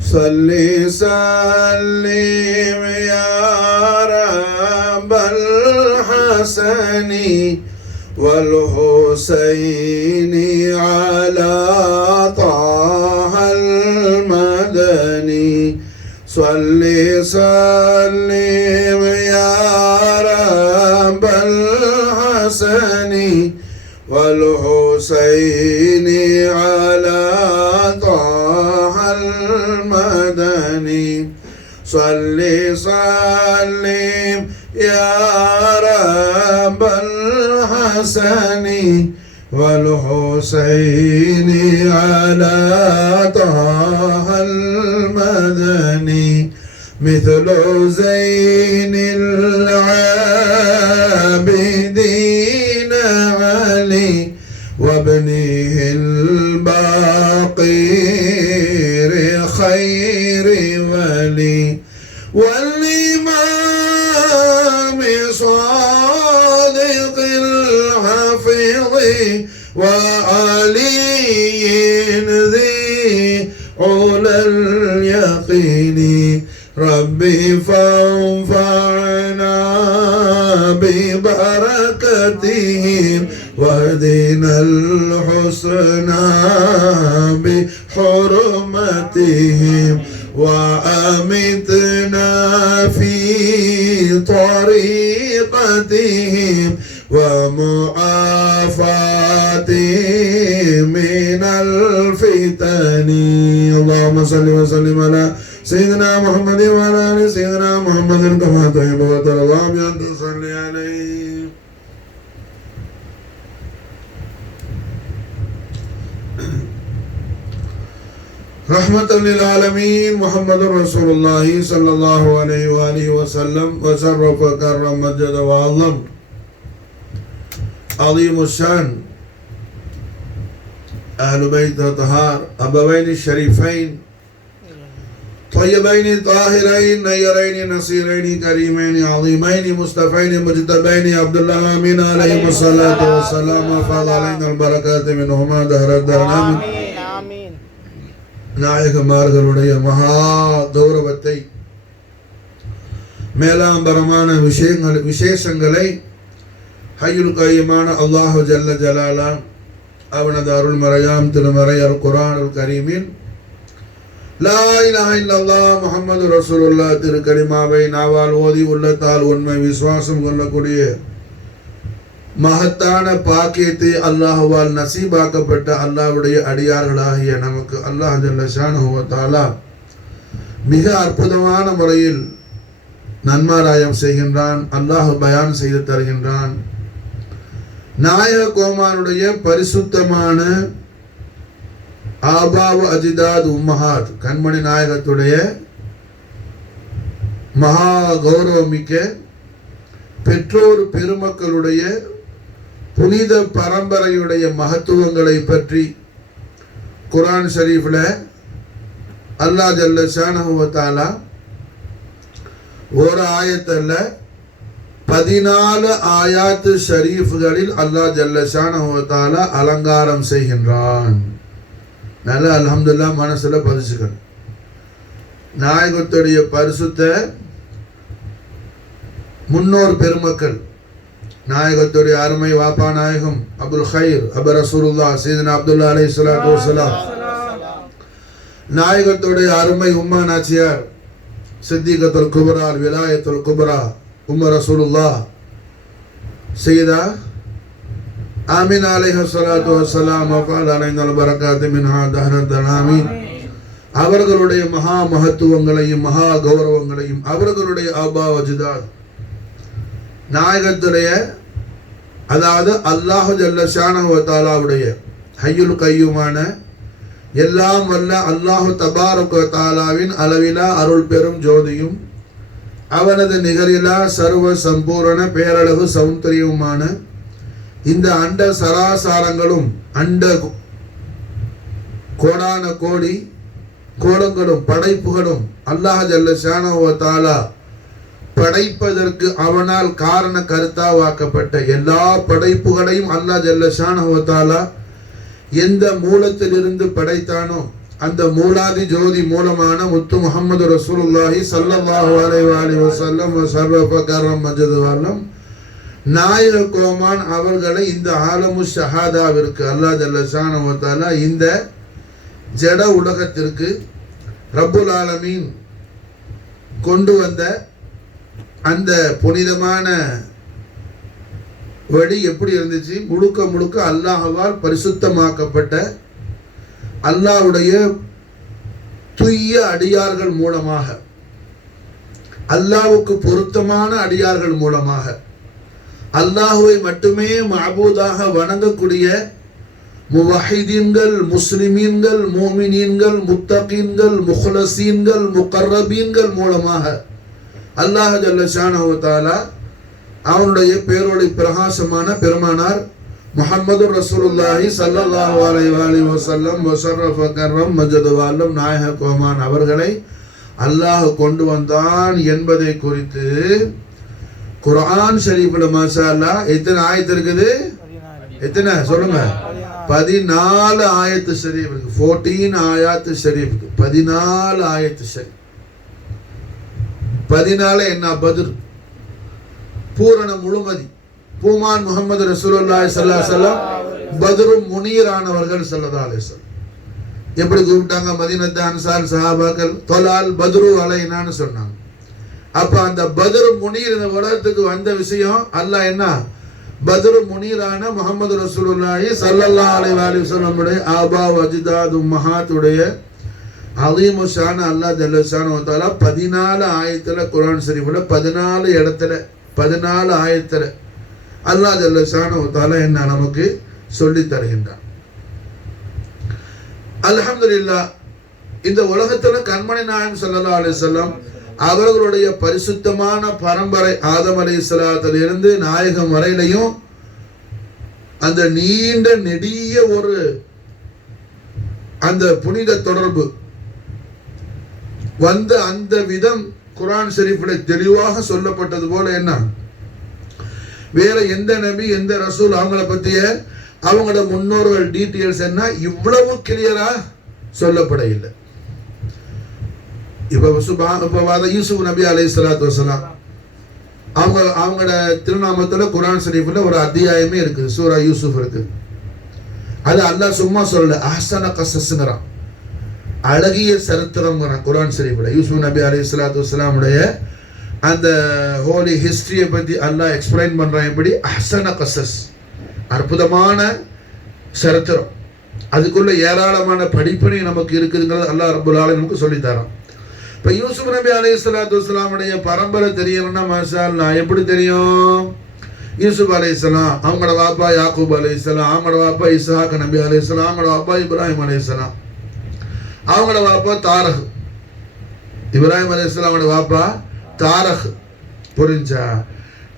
صلي سلم يا رب الحسن والحسين على طه المدني صلي سلم يا رب الحسن والحسين على طه المدني صلي سلم يا رب الحسن والحسين على طه المدني مثل زين العابدين علي وابنه الباقر خير ولي والإمام صادق الحفظ وعلي ذي علا اليقين ربي فانفعنا ببركتهم واهدنا الحسنى بحرمتهم وأمتنا في طريقتهم ومعافاتهم من الفتن اللهم صل وسلم على سيدنا محمد وعلى آل سيدنا محمد كما تحب وترضى بأن تصلي عليه. رحمة للعالمين محمد رسول الله صلى الله عليه وآله وسلم وشرف وكرم مجد وعظم عظيم الشان أهل بيت طهار أبوين الشريفين طيبين طاهرين نيرين نصيرين كريمين عظيمين مصطفين مجتبين عبد الله آمين عليهم الصلاة والسلام فاض علينا البركات منهما دهر الدهر آمين. நாயகமார்களுடைய மகா கௌரவத்தை மேலாம்பரமான விசேஷங்களை ஹய்யுல் கய்யூமான அல்லாஹு ஜல்ல ஜலாலா அவனது அருள்மறையாம் திருமறை அல் குர்ஆன் அல் கரீமின் லா இலாஹ இல்லல்லாஹ் முஹம்மது ரசூலுல்லாஹ் திருக்கலிமாவை நாவால் ஓதி உள்ளத்தால் உண்மை விசுவாசம் கொள்ளக்கூடிய மகத்தான பாக்கியத்தை அல்லாஹ்வால் நசீபாக்கப்பட்ட அல்லாஹ்வுடைய அடியார்களாகிய நமக்கு அல்லாஹ் ஜல்ல ஷானஹு வ தஆலா மிக அற்புதமான முறையில் நன்மாராயம் செய்கின்றான். அல்லாஹ் பயான் செய்து தருகின்றான். நாயக கோமானுடைய பரிசுத்தமான ஆபாவ அஜிதாத் உம்மஹாத் கண்மணி நாயகத்துடைய மகா கௌரவமிக்க பெற்றோர் பெருமக்களுடைய புனித பரம்பரையுடைய மகத்துவங்களை பற்றி குர்ஆன் ஷரீஃப்ல அல்லாஹ் ஜல்ல ஷானஹு வ தஆலா ஒரு ஆயத்தல்ல 14 ஆயாத்து ஷரீஃப்களில் அல்லாஹ் ஜல்ல ஷானஹு வ தஆலா அலங்காரம் செய்கின்றான். நல்ல அல்ஹம்துலில்லாஹ் மனசுல பதிச்சுக்கணும். நாயகத்துடைய பரிசுத்த முன்னோர் பெருமக்கள் நாயகத்துடைய அருமை வாப்பா நாயகம் அபுல் ஹைர் அபு ரசூலுல்லாஹ் சையதுனா அப்துல்லா அலைஹிஸ்ஸலாத்து வஸ்ஸலாம், நாயகத்துடைய அருமை உம்மா நாச்சியார் சித்திகத்துல் குப்ரா விலாயத்துல் குப்ரா உம்ம ரசூலுல்லாஹ் சையதா ஆமீன் அலைஹிஸ்ஸலாத்து வஸ்ஸலாம் வஃபால் அலைனல் பரக்காத்து மின்ஹா தஹரத்தன் ஆமீன். அவர்களுடைய மகா மகத்துவங்களையும் மகா கௌரவங்களையும் அவர்களுடைய ஆபா வஜிதாத் நாயகத்துடைய அதாவது அல்லாஹு ஜல்ல ஷானஹு வ தஆலாவுடைய ஹய்யுல் கய்யூமான எல்லாம் வல்ல அல்லாஹு தபாரக வ தஆலாவின் அளவிலா அருள் பெரும் ஜோதியும் அவனது நிகரிலா சர்வ சம்பூரண பேரழகு சௌந்தரியமான இந்த அண்ட சராசாரங்களும் அண்ட கோடான கோடி கோலங்களும் படைப்புகளும் அல்லாஹ் ஜல்ல ஷானஹு வ தஆலா படைப்பதற்கு அவனால் காரண கருத்தாவாக்கப்பட்ட எல்லா படைப்புகளையும் அல்லாஹ் ஜல்ல ஷானஹு வ தஆலா எந்த மூலத்திலிருந்து படைத்தானோ அந்த மூலாதி ஜோதி மூலமான முத்து முஹம்மது ரசூலுல்லாஹி ஸல்லல்லாஹு அலைஹி வஸல்லம் சர்வபகரம் மஜதுவாலம் நாயக கோமான் அவர்களை இந்த ஆலமு ஷஹாதாவிற்கு அல்லாஹ் ஜல்ல ஷானஹு வ தஆலா இந்த ஜட உலகத்திற்கு ரப்புல் ஆலமீன் கொண்டு வந்த அந்த புனிதமான வழி எப்படி இருந்துச்சு? முழுக்க முழுக்க அல்லாஹ்வால் பரிசுத்தமாக்கப்பட்ட அல்லாஹ்வுடைய தூய அடியார்கள் மூலமாக, அல்லாஹ்வுக்கு பொருத்தமான அடியார்கள் மூலமாக, அல்லாஹ்வை மட்டுமே மஅபூதாக வணங்கக்கூடிய முவஹிதீன்கள், முஸ்லிமீன்கள், முஃமினீன்கள், முத்தகீன்கள், முக்லஸீன்கள், முகர்ரபீன்கள் மூலமாக அல்லாஹ் ஜல்ல ஷானஹு வ தஆலா அவனுடைய பேரொளி பிரகாசமான பெருமானார் முஹம்மது ரசூலுல்லாஹி ஸல்லல்லாஹு அலைஹி வஸல்லம் வஸர்ரஃப கர்ரம் மஜதுவாலம் நாயக கோமான் அவர்களை அல்லாஹ் கொண்டு வந்தான் என்பதை குறித்து குர்ஆன் ஷரீஃப்ல மாஷா அல்லாஹ் எத்தனை ஆயத்து இருக்குது? எத்தனை சொல்லுங்க? 14 ஆயத்து ஷரீஃப் இருக்கு. 14 ஆயத்து ஷரீஃப் இருக்கு. 14 ஆயத்து ஷரீஃப். 14 என்ன? பத்ர் பூரண முழுமதி பூமான் முஹம்மது ரசூலுல்லாஹி ஸல்லல்லாஹு அலைஹி வஸல்லம் பத்ரும் முனீரானவர்கள் ஸல்லல்லாஹு அலைஹி வஸல்லம். எப்படி கூப்பிட்டாங்க? மதீனத்து அன்சார் சஹாபாக்கள் தொலால் பத்ரு அலைனான்னு சொன்னாங்க. அப்ப அந்த பத்ரு முனீர் இந்த உலகத்துக்கு வந்த விஷயம் அல்லாஹ் என்ன? பத்ரு முனீரான முஹம்மது ரசூலுல்லாஹி ஸல்லல்லாஹு அலைஹி வஸல்லம் உடைய ஆபா வஜ்தாத் உம்மஹாத்துடைய அலீமு ஷான் அல்லாஹ் ஜல்ல ஷானஹு வ தஆலா 14 ஆயத்துல குர்ஆன் ஷரீஃப்ல 14 இடத்துல 14 ஆயத்துல அல்லாஹ் ஜல்ல ஷானஹு வ தஆலா என்ன நமக்கு சொல்லி தருகின்றான். அல்ஹம்துலில்லாஹ். இந்த உலகத்துல கண்மணி நாயகம் ஸல்லல்லாஹு அலைஹி வஸல்லம் அவர்களுடைய பரிசுத்தமான பரம்பரை ஆதம் அலைஹிஸ்ஸலாத்துல இருந்து நாயகம் வரையிலையும் அந்த நீண்ட நெடிய ஒரு அந்த புனித தொடர்பு வந்த அந்த விதம் குர்ஆன் ஷரீஃப்ல தெளிவாக சொல்லப்பட்டது போல என்ன வேற எந்த நபி எந்த ரசூல் அவங்கள பத்திய அவங்களோட முன்னோர்கள் டீட்டெயில்ஸ் என்ன இவ்வளவு கிளியரா சொல்லப்பட இல்லை. இப்ப யூசுப் நபி அலைஹிஸ்ஸலாத்து வஸலாம் அவங்களோட திருநாமத்துல குர்ஆன் ஷரீஃப்ல ஒரு அத்தியாயமே இருக்கு. சூரா யூசுப் இருக்கு. அது அல்லாஹ் சும்மா சொல்லல, அஹ்ஸன கஸஸ்ங்கறான், அழகிய சரித்திரம்ங்கறான் குர்ஆன் ஷரீஃப்ல. யூசுப் நபி அலைஹிஸ்ஸலாத்து வஸலாமுடைய அந்த ஹோலி ஹிஸ்டரியை பத்தி அல்லாஹ் எக்ஸ்பிளைன் பண்றான். எப்படி? அஹ்ஸன கஸஸ், அற்புதமான சரித்திரம். அதுக்குள்ள ஏராளமான படிப்பினை நமக்கு இருக்குதுங்கிறது அல்லாஹ் ரப்பல் ஆலமீன் நமக்கு சொல்லி தரான். இப்ப யூசுப் நபி அலைஹிஸ்ஸலாத்து வஸலாமுடைய பரம்பரை தெரியணும்னா மாஷா அல்லாஹ் எப்படி தெரியும்? யூசுப் அலைஹிஸ்ஸலாம், அவங்களோட வாப்பா யாக்கூப் அலைஹிஸ்ஸலாம், அவங்களோட வாப்பா இஸ்ஹாக் நபி அலைஹிஸ்ஸலாம், அவங்களோட வாப்பா இப்ராஹிம் அலைஹிஸ்ஸலாம், அவங்களோட வாப்பா தாரக், இப்ராஹிம் அலைஹிஸ்ஸலாமோட வாப்பா தாரக். புரிஞ்சா?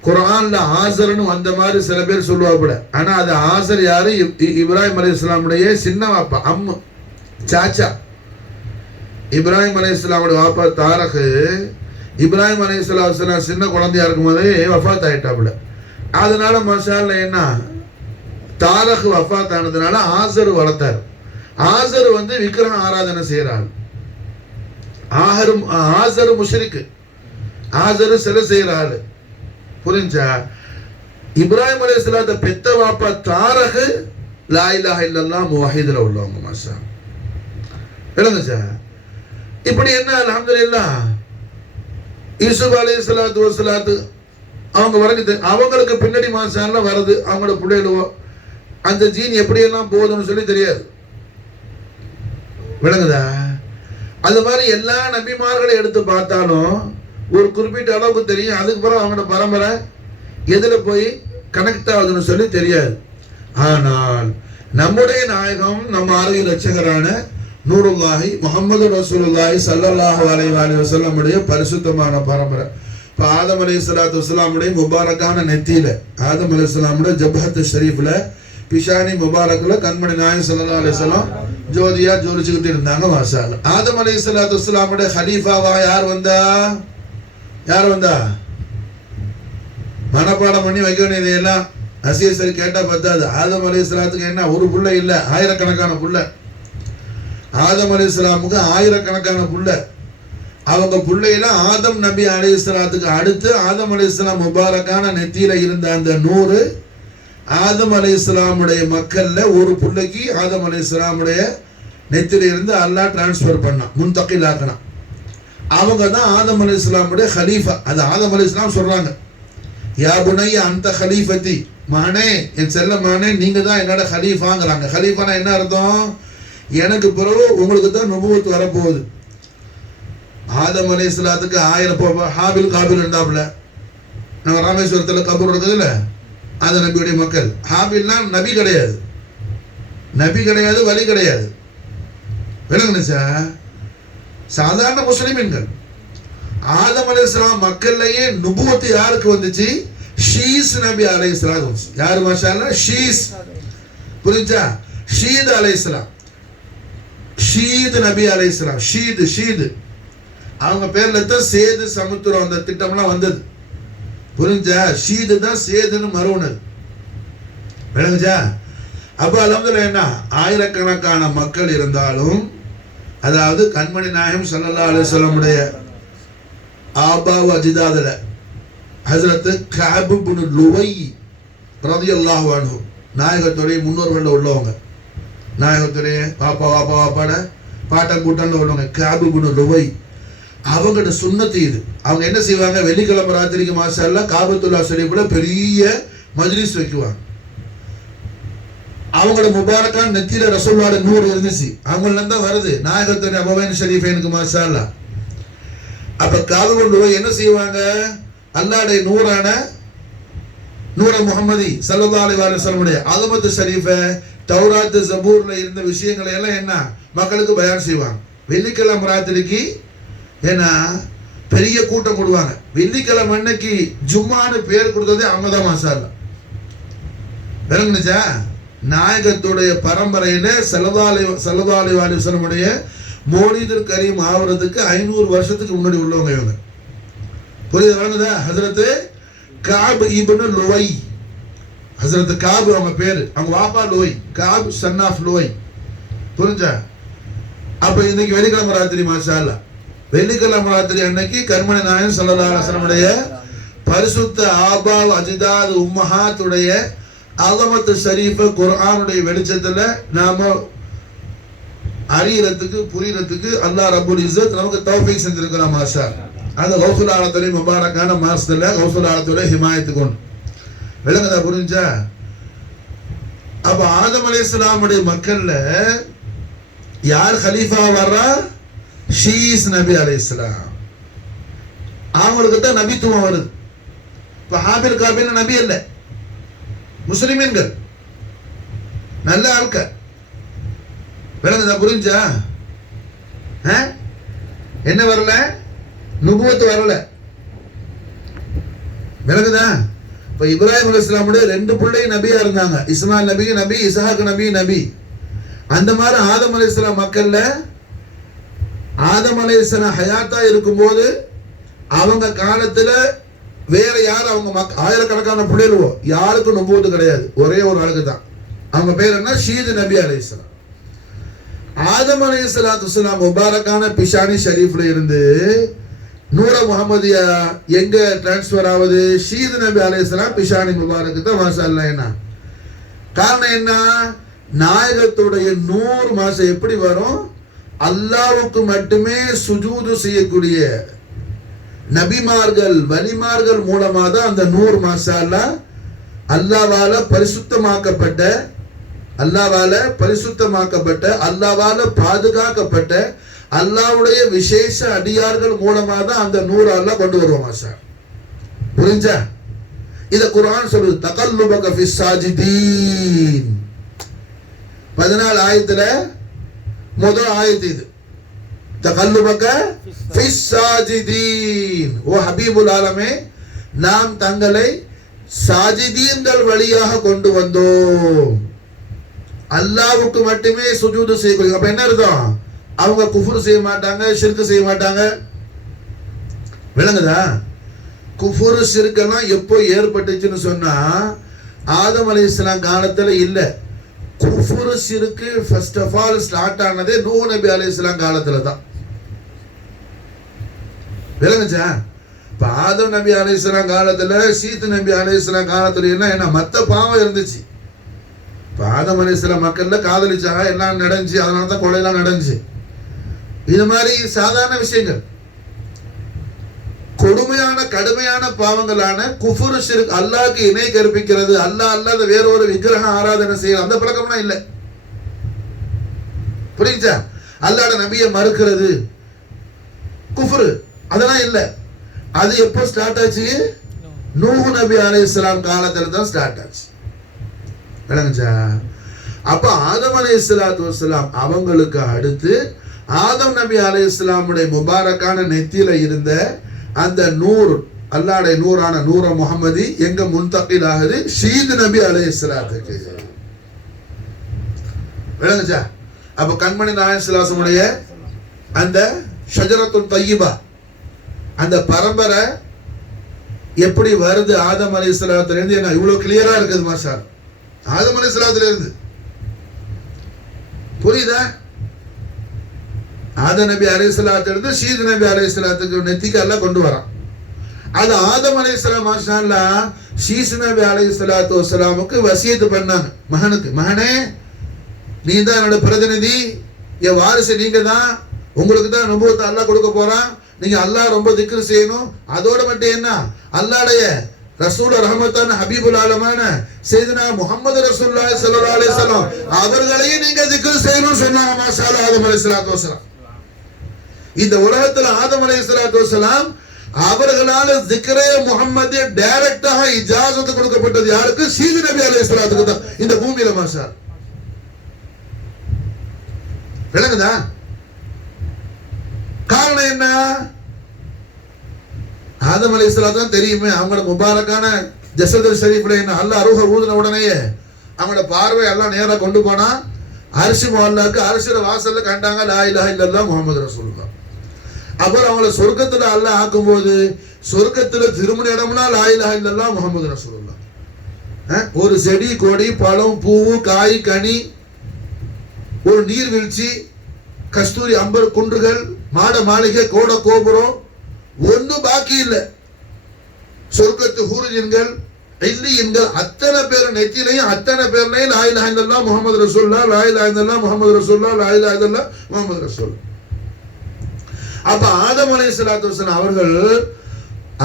குர்ஆன்ல ஆசர்னு வந்த மாதிரி சில பேர் சொல்லுவாப்புல. ஆனா அது ஆசர் யாரு? இப்ராஹிம் அலைஹிஸ்ஸலாமுடைய சின்ன வாப்பா, அம்மு, சாச்சா. இப்ராஹிம் அலைஹிஸ்ஸலாமோட வாப்பா தாரக் இப்ராஹிம் அலைஹிஸ்ஸலாம் சின்ன குழந்தையா இருக்கும் போதே வஃபாத் ஆயிட்டாப்புல. அதனால மசால என்ன, தாரக் வஃபாத் ஆனதுனால ஆசர் வளர்த்தார். ஆசர் விக்கிரக ஆராதனை செய்யறாரு. ஆசர் முஷ்ரிக், ஆசர் சிலை செய்யறாரு. புரிஞ்சா? இப்ராஹிம் அலைஹிஸ்ஸலாத்தை பெத்த வாப்பா தாரக் லா இலாஹ இல்லல்லாஹ் முவஹிதுல உள்ளவங்க. மாஷா விளங்குச்சா? இப்படி என்ன அல்ஹம்துலில்லாஹ் யூசுப் அலைஹிஸ்ஸலாத்து வஸலாத்து அவங்க வரைக்கும் அவங்களுக்கு பின்னாடி மாஷாஅல்லாஹ் வருது. அவங்களோட பிள்ளைகளோ அந்த ஜீன் எப்படியெல்லாம் போகுதுன்னு சொல்லி தெரியாது. விளங்குதா? அது மாதிரி எல்லா நபிமார்களை எடுத்து பார்த்தாலும் ஒரு குறிப்பிட்ட அளவுக்கு தெரியும். அதுக்கு பிறகு அவங்களோட பரம்பரை எதுல போய் கனெக்ட் ஆகுதுன்னு சொல்லி தெரியாது. ஆனால் நம்முடைய நாயகம், நம்ம ஆரோக்கிய ரட்சகரான நூருல்லாஹி முஹம்மது ரசூலுல்லாஹி ஸல்லல்லாஹு அலைஹி வஸல்லம் உடைய பரிசுத்தமான பரம்பரை. இப்போ ஆதம் அலைஹிஸ்ஸலாத்து வஸலாமுடைய முபாரக்கான நெத்தியில, ஆதம் அலைஹிஸ்ஸலாமுடைய ஜபஹத் ஷரீஃப்ல பிஷானி முபாரக்ல கண்மணி நாயகம் ஸல்லல்லாஹு அலைஹி வஸல்லம் ஜோதியா ஜோதிச்சுக்கிட்டு இருந்தாங்க. மாஷா அல்லாஹ். ஆதம் அலைஹிஸ்ஸலாத்து வஸலாமுடைய ஹலீஃபாவா யார் வந்தா? யார் வந்தா? மனப்பாடம் பண்ணி வைக்க வேண்டியதையெல்லாம் சரி கேட்டா பத்தாது. ஆதம் அலைஹிஸ்ஸலாத்துக்கு என்ன ஒரு புள்ள இல்ல, ஆயிரக்கணக்கான புள்ள. ஆதம் அலைஹிஸ்ஸலாமுக்கு ஆயிரக்கணக்கான புள்ள. அவங்க பிள்ளையில ஆதம் நபி அலைஹிஸ்ஸலாத்துக்கு அடுத்து ஆதம் அலைஹிஸ்ஸலாம் முபாரக்கான நெத்தியில இருந்த அந்த நூறு ஆதம் அலைஹிஸ்ஸலாமுடைய மக்கள்ல ஒரு பிள்ளைக்கு ஆதம் அலைஹிஸ்ஸலாமுடைய நெத்தியில இருந்து அல்லாஹ் டிரான்ஸ்ஃபர் பண்ணான், முன்தகில் ஆக்கினான். அவங்க தான் ஆதம் அலைஹிஸ்ஸலாமுடைய ஹலீஃபா. அது ஆதம் அலைஹிஸ்ஸலாம் சொல்றாங்க, யா புனைய அந்த ஹலீஃபத்தி, மானே என் செல்ல மானே நீங்க தான் என்னோட ஹலீஃபாங்கிறாங்க. ஹலீஃபானா என்ன அர்த்தம்? எனக்கு பிறகு உங்களுக்கு தான் நுபுவத் வரப்போகுது. ஆதம் அலைஹிஸ்ஸலாத்துக்கு 1000 ஹாபில் காபில் இருந்தாப்புல. நம்ம ராமேஸ்வரத்தில் கபூர் இருக்குதுல்ல, அது நபியுடைய மக்கள். ஹாபில்னா நபி கிடையாது, நபி கிடையாது, வலி கிடையாது. விளங்குனுச்சா? சாதாரண முஸ்லிம்கள். ஆதம் அலைஹிஸ்ஸலாம் மக்கள்லயே நுபுவத்து யாருக்கு வந்துச்சு? ஷீஸ் நபி அலைஹிஸ்ஸலாம். யாரு மாஷா அல்லாஹ்? ஷீஸ். புரிஞ்சா? ஷீத் அலைஹிஸ்ஸலாம், ஷீத் நபி அலைஹிஸ்ஸலாம். ஷீத் அவங்க பேர்ல தான் சேது சமுத்திரம் அந்த திட்டம்லாம் வந்தது. புரிஞ்சா? ஷீது தான் சேதுன்னு மறுவனது. விளங்குச்சா? அப்ப அல்ஹம்துலில்லாஹ் என்ன ஆயிரக்கணக்கான மக்கள் இருந்தாலும், அதாவது கண்மணி நாயகம் ஸல்லல்லாஹு அலைஹி வஸல்லமுடைய ஆபாவு அஜிதாதுல ஹஜ்ரத் கஅப் இப்னு லுவை ரலியல்லாஹு அன்ஹு, நாயகத்துடைய முன்னோர்கள்ல உள்ளவங்க, நாயகத்துடைய வாப்பாட பாட்டம் கூட்டம்ல உள்ளவங்க கஅப் இப்னு லுவை. அவங்களோட சுன்னத்து இது. அவங்க என்ன செய்வாங்க? வெள்ளிக்கிழமை ராத்திரிக்கு மாஷா அல்லாஹ் காபத்துல்லா ஷரீஃப்ல பெரிய மஜ்லிஸ் வைக்குவாங்க. அவங்களோட முபாரக்கான நெத்தியில ரசூலுல்லாஹ் நூறு இருந்துச்சு, அவங்கள தான் வருது நாயகத்துடைய அபவைன் ஷரீஃபைனுக்கு மாஷா அல்லாஹ். அப்ப காபத்துல்லா என்ன செய்வாங்க? அல்லாஹ்வுடைய நூற முஹம்மதி ஸல்லல்லாஹு அலைஹி வஸல்லம் அஸமத்து ஷரீஃபை, தௌராத் ஜபூர்ல இருந்த விஷயங்களை எல்லாம் என்ன மக்களுக்கு பயான் செய்வாங்க. வெள்ளிக்கிழமை ராத்திரிக்கு ஏன்னா பெரிய கூட்டம் போடுவாங்க. வெள்ளிக்கிழமை அன்னைக்கு ஜும்மான்னு பேர் கொடுத்ததே அவங்க தான் மாஷா அல்லாஹ். விளங்குனுச்சா? நாயகத்துடைய பரம்பரையில ஸல்லல்லாஹு அலைஹி வஸல்லமுடைய மௌலிதுல் கரீம் ஆவறதுக்கு 500 வருஷத்துக்கு முன்னாடி உள்ளவங்க இவங்க. புரியுது? விளங்குதா? ஹஜ்ரத் கஅப் இப்னு லுவை, ஹஜ்ரத் கஅப் அவங்க பேரு, அவங்க வாப்பா லுவை, கஅப் சன் ஆஃப் லுவை. புரிஞ்சா? அப்ப இன்னைக்கு வெள்ளிக்கிழமை ராத்திரி மாஷா அல்லாஹ், வெள்ளிக்கிழமை ராத்திரி அன்னைக்கு கண்மணி நாயகம் ஸல்லல்லாஹு அலைஹி வஸல்லமுடைய பரிசுத்த ஆபாவ் அஜிதாத் உம்மஹாத்துடைய அஸமத்து ஷரீஃபை குர்ஆனுடைய வெளிச்சத்துல நாம அறியறதுக்கு புரியறதுக்கு அல்லாஹ் ரப்புல் இஸ்ஸத் நமக்கு தௌஃபீக் செஞ்சிருக்கிறான் மாஷா. அந்த கௌசுல் ஆலத்துடைய முபாரக்கான மாசத்துல கௌசுல் ஆலத்துடைய ஹிமாயத்து கொண்டு. விளங்குதா? புரிஞ்சா? அப்ப ஆதம் அலைஹிஸ்ஸலாமுடைய மக்கள்ல யார் ஹலீஃபா வர்றா? ஷீஸ் நபி அலைஹிஸ்ஸலாம். அவங்களுக்கு தான் நபித்துவம் வருது. இப்ப ஹாபில் காபில் நபி அல்ல, முஸ்லிம்கள் நல்ல ஆட்கள். விளங்குதா? புரிஞ்சா? என்ன வரல? நுபுவத்து வரல. விளங்குதா? இப்ப இப்ராஹிம் அலைஹிஸ்ஸலாமுடைய 2 பிள்ளை நபியா இருந்தாங்க. இஸ்மாயில் நபி நபி, இஸ்ஹாக் நபி. அந்த மாதிரி ஆதம் அலைஹிஸ்ஸலாம் மக்கள்ல ஆதம் அலைஹிஸ்ஸலாம் ஹயாத்தா இருக்கும்போது அவங்க காலத்துல வேற யாரும் அவங்க ஆயிரக்கணக்கான பிள்ளைகளோ யாருக்கும் நுபுவத்து கிடையாது, ஒரே ஒரு ஆளுக்கு தான். அவங்க பேர் என்ன? ஷீத் நபி அலைஹிஸ்ஸலாம். ஆதம் அலைஹிஸ்ஸலாத்து வஸ்ஸலாம் முபாரக்கான பிஷானி ஷரீஃப்ல இருந்து நூற முஹம்மதியா எங்க டிரான்ஸ்ஃபர் ஆகுது? ஷீத் நபி அலைஹிஸ்ஸலாம் பிஷானி முபாரக்கு தான் மாஷா அல்லாஹ். என்ன காரணம்? என்ன? நாயகத்துடைய 100 மாசம் எப்படி வரும்? அல்லாஹ்வுக்கு மட்டுமே சுஜூது செய்யக்கூடிய நபிமார்கள் வலிமார்கள் மூலமா தான் அந்த 100 மாஷா அல்லாஹ் அல்லாஹ்வால பரிசுத்தமாக்கப்பட்ட, அல்லாஹ்வால பாதுகாக்கப்பட்ட அல்லாஹ்வுடைய விசேஷ அடியார்கள் மூலமா தான் அந்த 100 அல்லாஹ் கொண்டு வருவான் மாஷா. புரிஞ்சா? இத குர்ஆன் சொல்லுது, தகல்லுபக ஃபிஸ் சாஜிதீன். 14 ஆயத்துல முதல் ஆயத்து இது. தகல்லுபக ஃபிஸ் சாஜிதீன். ஓ ஹபீபுல் ஆலமே, நாம் தங்களை சாஜிதீன்கள் வழியாக கொண்டு வந்தோம். அல்லாஹ்வுக்கு மட்டுமே சுஜூது செய்யக்கூடிய. அப்ப என்ன அர்த்தம்? அவங்க குஃப்ர் செய்ய மாட்டாங்க, ஷிர்க் செய்ய மாட்டாங்க. விளங்குதா? குஃப்ர் ஷிர்க் எல்லாம் எப்போ ஏற்பட்டுச்சுன்னு சொன்னா ஆதம் அலைஹிஸ்ஸலாம் காலத்துல இல்ல. குஃப்ரு ஷிர்க் ஃபர்ஸ்ட் ஆஃப் ஆல் ஸ்டார்ட் ஆனதே நூஹ் நபி அலைஹிஸ்ஸலாம் காலத்துல தான். விளங்குச்சா? இப்ப ஆதம் நபி அலைஹிஸ்ஸலாம் காலத்துல, சீத் நபி அலைஹிஸ்ஸலாம் காலத்துல என்ன மத்த பாவம் இருந்துச்சு. இப்ப ஆதம் அலைஹிஸ்ஸலாம் மக்கள்ல காதலிச்சாங்க, எல்லாம் நடந்துச்சு, அதனால தான் கொலையெல்லாம் நடந்துச்சு. இது மாதிரி சாதாரண விஷயங்கள். கொடுமையான கடுமையான பாவங்களான குஃப்ரு ஷிர்க், அல்லாஹ்க்கு இணை கற்பிக்கிறது, அல்லாஹ் அல்லாத வேற ஒரு விக்கிரக ஆராதனை செய்யறது, அந்த பழக்கம்லாம் இல்லை. புரியுதா? அல்லாஹ்வோட நபியை மறுக்கிறது குஃப்ரு, அதெல்லாம் இல்லை. அது எப்போ ஸ்டார்ட் ஆச்சு? நூஹ் நபி அலைஹிஸ்ஸலாம் காலத்துல தான் ஸ்டார்ட் ஆச்சு. விளங்குச்சா? அப்ப ஆதம் அலைஹிஸ்ஸலாத்து வஸ்ஸலாம் அவங்களுக்கு அடுத்து ஆதம் நபி அலைஹிஸ்ஸலாமுடைய முபாரக்கான நெத்தியில இருந்த அந்த நூர், அல்லாஹ்வுடைய நூறான நூற முஹம்மதி எங்க முன்தகில் ஆகுது? ஷீத் நபி அலைஹிஸ்ஸலாத்துக்கு. விளங்குச்சா? அப்ப கண்மணி நாயகம் ஸல்லல்லாஹு அலைஹி வஸல்லம் அந்த ஷஜரத்துல் தய்யிபா, அந்த பரம்பரை எப்படி வருது ஆதம் அலைஹிஸ்ஸலாத்துல இருந்து? என்ன இவ்வளவு கிளியரா இருக்குது மாஷா. ஆதம் அலைஹிஸ்ஸலாத்துல இருந்து புரியுதா? ஆதம் நபி அலைஹிஸ்ஸலாத்துல இருந்து ஷீத் நபி அலைஹிஸ்ஸலாத்துக்கு நெத்திக்கு எல்லாம் கொண்டு வரான். அது ஆதம் அலைஹிஸ்ஸலாம் மாஷா அல்லாஹ் ஷீத் நபி அலைஹிஸ்ஸலாத்து வஸ்ஸலாமுக்கு வசியத்து பண்ணாங்க மகனுக்கு. மகனே, நீ தான் என்னோட பிரதிநிதி, என் வாரிசு நீங்க தான், உங்களுக்கு தான் நபுவத்தை அல்லாஹ் கொடுக்க போறான், நீங்க அல்லாஹ் ரொம்ப திக்ர் செய்யணும். அதோட மட்டும் என்ன, அல்லாஹ்வுடைய ரசூல் ரஹமத்தான ஹபீபுல் ஆலமான சையதுனா முஹம்மது ரசூலுல்லாஹி ஸல்லல்லாஹு அலைஹி வஸல்லம் அவர்களையும் நீங்க திக்ர் செய்யணும் சொன்னாங்க மாஷா அல்லாஹ் ஆதம் அலைஹிஸ்ஸலாத்து வஸ்ஸலாம். இந்த உலகத்துல ஆதம் அலைஹிஸ்ஸலாத்து வஸ்ஸலாம் அவர்களால திக்ரே முஹம்மது டைரக்டாக இஜாசத் கொடுக்கப்பட்டது யாருக்கு? ஷீத் நபி அலைஹிஸ்ஸலாத்துக்கு தான் இந்த பூமியில மாஷா. விளங்குதா? காரணம் என்ன? ஆதம் அலைஹிஸ்ஸலாத்து தான் தெரியுமே, அவங்களோட முபாரக்கான ஜஸதுல் ஷரீஃப்ல என்ன அல்லாஹ் ரூஹ ஊதுன உடனேயே அவங்களோட பார்வை எல்லாம் நேரா கொண்டு போனா அர்ஷ் முஹல்லாக்கு, அர்ஷ்ல வாசல்ல கண்டாங்க லா இலாஹ இல்லல்லாஹ் முஹம்மது ரசூலுல்லாஹ். அப்புறம் அவங்கள சொர்க்கத்துல அல்லாஹ் ஆக்கும்போது சொர்க்கத்துல திருமண இடம்னா லா இலாஹ இல்லல்லாஹ் முஹம்மது ரசூலுல்லாஹ். ஒரு செடி கொடி பழம் பூவு காய் கனி, ஒரு நீர்வீழ்ச்சி, கஸ்தூரி அம்பர் குன்றுகள், மாட மாளிகை, கோட கோபுரம், ஒன்னும் பாக்கி இல்லை. சொர்க்கத்து ஹூரிஜின்கள், இல்லியின்கள், அத்தனை பேர் நெத்திலையும் அத்தனை பேர்லையும் லா இலாஹ இல்லல்லாஹ் முஹம்மது ரசூலுல்லாஹ், லா இலாஹ இல்லல்லாஹ் முஹம்மது ரசூலுல்லாஹ், லா இலாஹ இல்லல்லாஹ் முஹம்மது ரசூலுல்லாஹ். அப்ப ஆதம் அலைஹிஸ்ஸலாத்து வஸலாம் அவர்கள்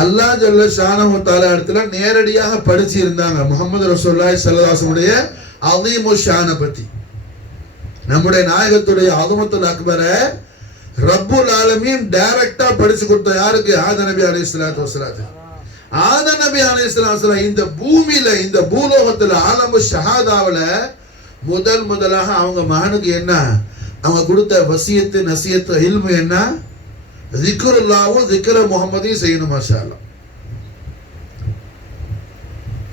அல்லாஹ் ஜல்ல ஷானஹு தஆலா இடத்துல நேரடியாக படிச்சு இருந்தாங்க முஹம்மது ரசூலுல்லாஹி ஸல்லல்லாஹு அலைஹி வஸல்லம் உடைய அஸீமு ஷான பத்தி. நம்முடைய நாயகத்துடைய அஸமத்துல் அக்பரை ரப்புல் ஆலமீன் டைரக்டா படிச்சு கொடுத்த யாருக்கு? ஆதம் நபி அலைஹிஸ்ஸலாத்து வஸலாம். ஆதம் நபி அலைஹிஸ்ஸலாத்து வஸலாம் இந்த பூமியில, இந்த பூலோகத்துல ஆலமு ஷஹாதாவுல முதலாக அவங்க மகனுக்கு என்ன அவங்க கொடுத்த வசியத்து நசியத்து இல்மு என்ன? திக்ருல்லாஹு திக்ர முஹம்மதையும் செய்யணும் மாஷா அல்லாஹ்.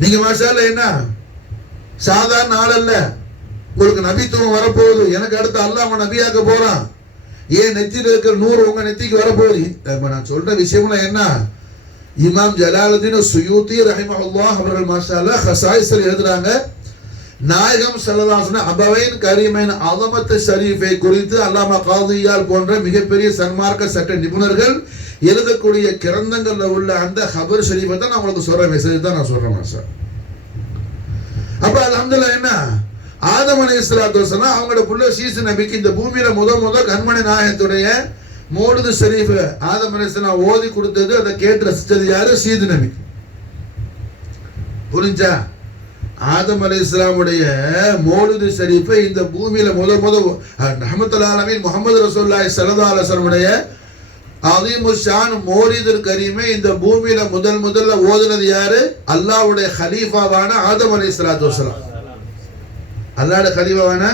நீங்க மாஷா அல்லாஹ் என்ன சாதாரண ஆள் அல்ல, உங்களுக்கு நபித்துவம் வரப்போகுது, எனக்கு அடுத்து அல்லாஹ் அவன் நபியாக்க போறான், ஏன் நெத்தியில் இருக்கிற நூறு உங்க நெத்திக்கு வரப்போகுது. நான் சொல்ற விஷயம்லாம் என்ன, இமாம் ஜலாலுதீன் சுயூத்தி ரஹிமஹுல்லாஹ் அவர்கள் மாஷா அல்லாஹ் ஹஸாயிஸ்ல எழுதுறாங்க, நாயகம் ஸல்லல்லாஹு அலைஹி வஸல்லம் அபவைன் கரீமைன் அஸமத் ஷரீஃபை குறித்து அல்லாமா காதியால் போன்ற மிகப்பெரிய சன்மார்க்க சட்ட நிபுணர்கள் எழுதக்கூடிய கிரந்தங்கள்ல உள்ள அந்த ஹபர் ஷரீஃபை தான் நான் உங்களுக்கு சொல்ற மெசேஜ் தான் நான் சொல்றேன் மாஷா. அப்ப அல்ஹம்துலில்லாஹ் என்ன ஆதம் அலைஹிஸ்ஸலாத்து வஸலாம் அவங்களோட புள்ள ஷீஸ் நபிக்கு இந்த பூமியில முத கண்மணி நாயகத்துடைய மௌலிது ஷரீஃப் ஆதம் அலைஹிஸ்ஸலாம் ஓதி கொடுத்தது, அதை கேட்டு ரசிச்சது யாரு? ஷீத் நபி. புரிஞ்சா? ஆதம் அலைஹிஸ்ஸலாமுடைய மௌலிது ஷரீஃபை இந்த பூமியில முத ரஹ்மத்துல் ஆலமீன் முஹம்மது ரசூலுல்லாஹி ஸல்லல்லாஹு அலைஹி வஸல்லம் உடைய அஸீமு ஷான் மௌலிதுல் கரீமை இந்த பூமியில முதல்ல ஓதுனது யாரு? அல்லாஹ்வுடைய கலீஃபாவான ஆதம் அலைஹிஸ்ஸலாத்து வஸலாம். அல்லாஹ்வுடைய கலீஃபாவான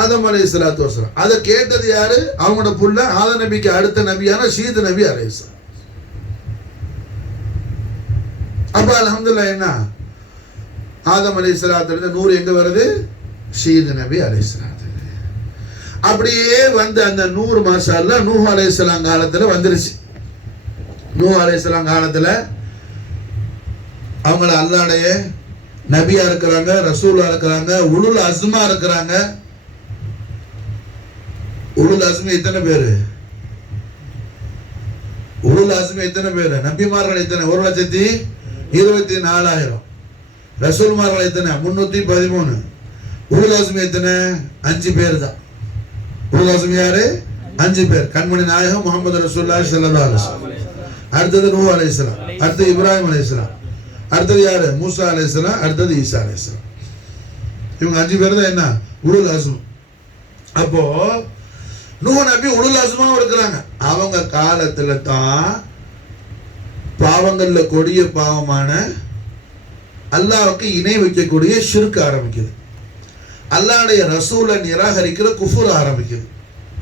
ஆதம் அலைஹிஸ்ஸலாத்து வஸலாம். அதை கேட்டது யாரு? அவங்களோட புள்ள ஆதம் நபிக்கு அடுத்த நபியான ஷீத் நபி அலைஹிஸ்ஸலாம். அப்ப அல்ஹம்துலில்லாஹ் என்ன ஆதம் அலைஹிஸ்ஸலாத்துல நூறு எங்க வருது? ஷீத் நபி அலைஹிஸ்ஸலாம். அப்படியே வந்து அந்த நூறு மாஷா அல்லாஹ் நூஹ் அலைஹிஸ்ஸலாம் காலத்துல வந்துருச்சு. நூஹ் அலைஹிஸ்ஸலாம் காலத்துல அவங்கள அல்லாஹ்வுடைய நபியா இருக்கிறாங்க, ரசூலா இருக்கிறாங்க, உலுல் அஸ்மா இருக்கிறாங்க. உலுல் அஸ்மி எத்தனை பேரு? உலுல் அஸ்மி எத்தனை பேரு? நபிமார்கள் எத்தனை? 1,24,000. ரசூல்மார்கள் எத்தனை? 313. உலுல் அஸ்மி எத்தனை? 5 பேர் தான். உலுல் அஸ்மி யாரு? 5 பேர். கண்மணி நாயகம் முஹம்மது ரசூலுல்லாஹி ஸல்லல்லாஹு அலைஹி வஸல்லம், அடுத்தது நூஹ் அலைஹிஸ்ஸலாம், அடுத்தது இப்ராஹிம் அலைஹிஸ்ஸலாம், அடுத்தது யாரு? மூசா அலைஹிஸ்ஸலாம், அடுத்தது ஈசா அலைஹிஸ்ஸலாம். இவங்க 5 பேர் தான் என்ன? உலுல் அஸ்ம். அப்போ நூஹ் நபி உலுல் அஸ்மாவும் இருக்கிறாங்க. அவங்க காலத்துல தான் பாவங்கள்ல கொடிய பாவமான அல்லாஹ்வுக்கு இணை வைக்கக்கூடிய ஷிர்க் ஆரம்பிக்குது. அல்லாஹ்வுடைய ரசூலை நிராகரிக்கிற குஃபுர் ஆரம்பிக்குது.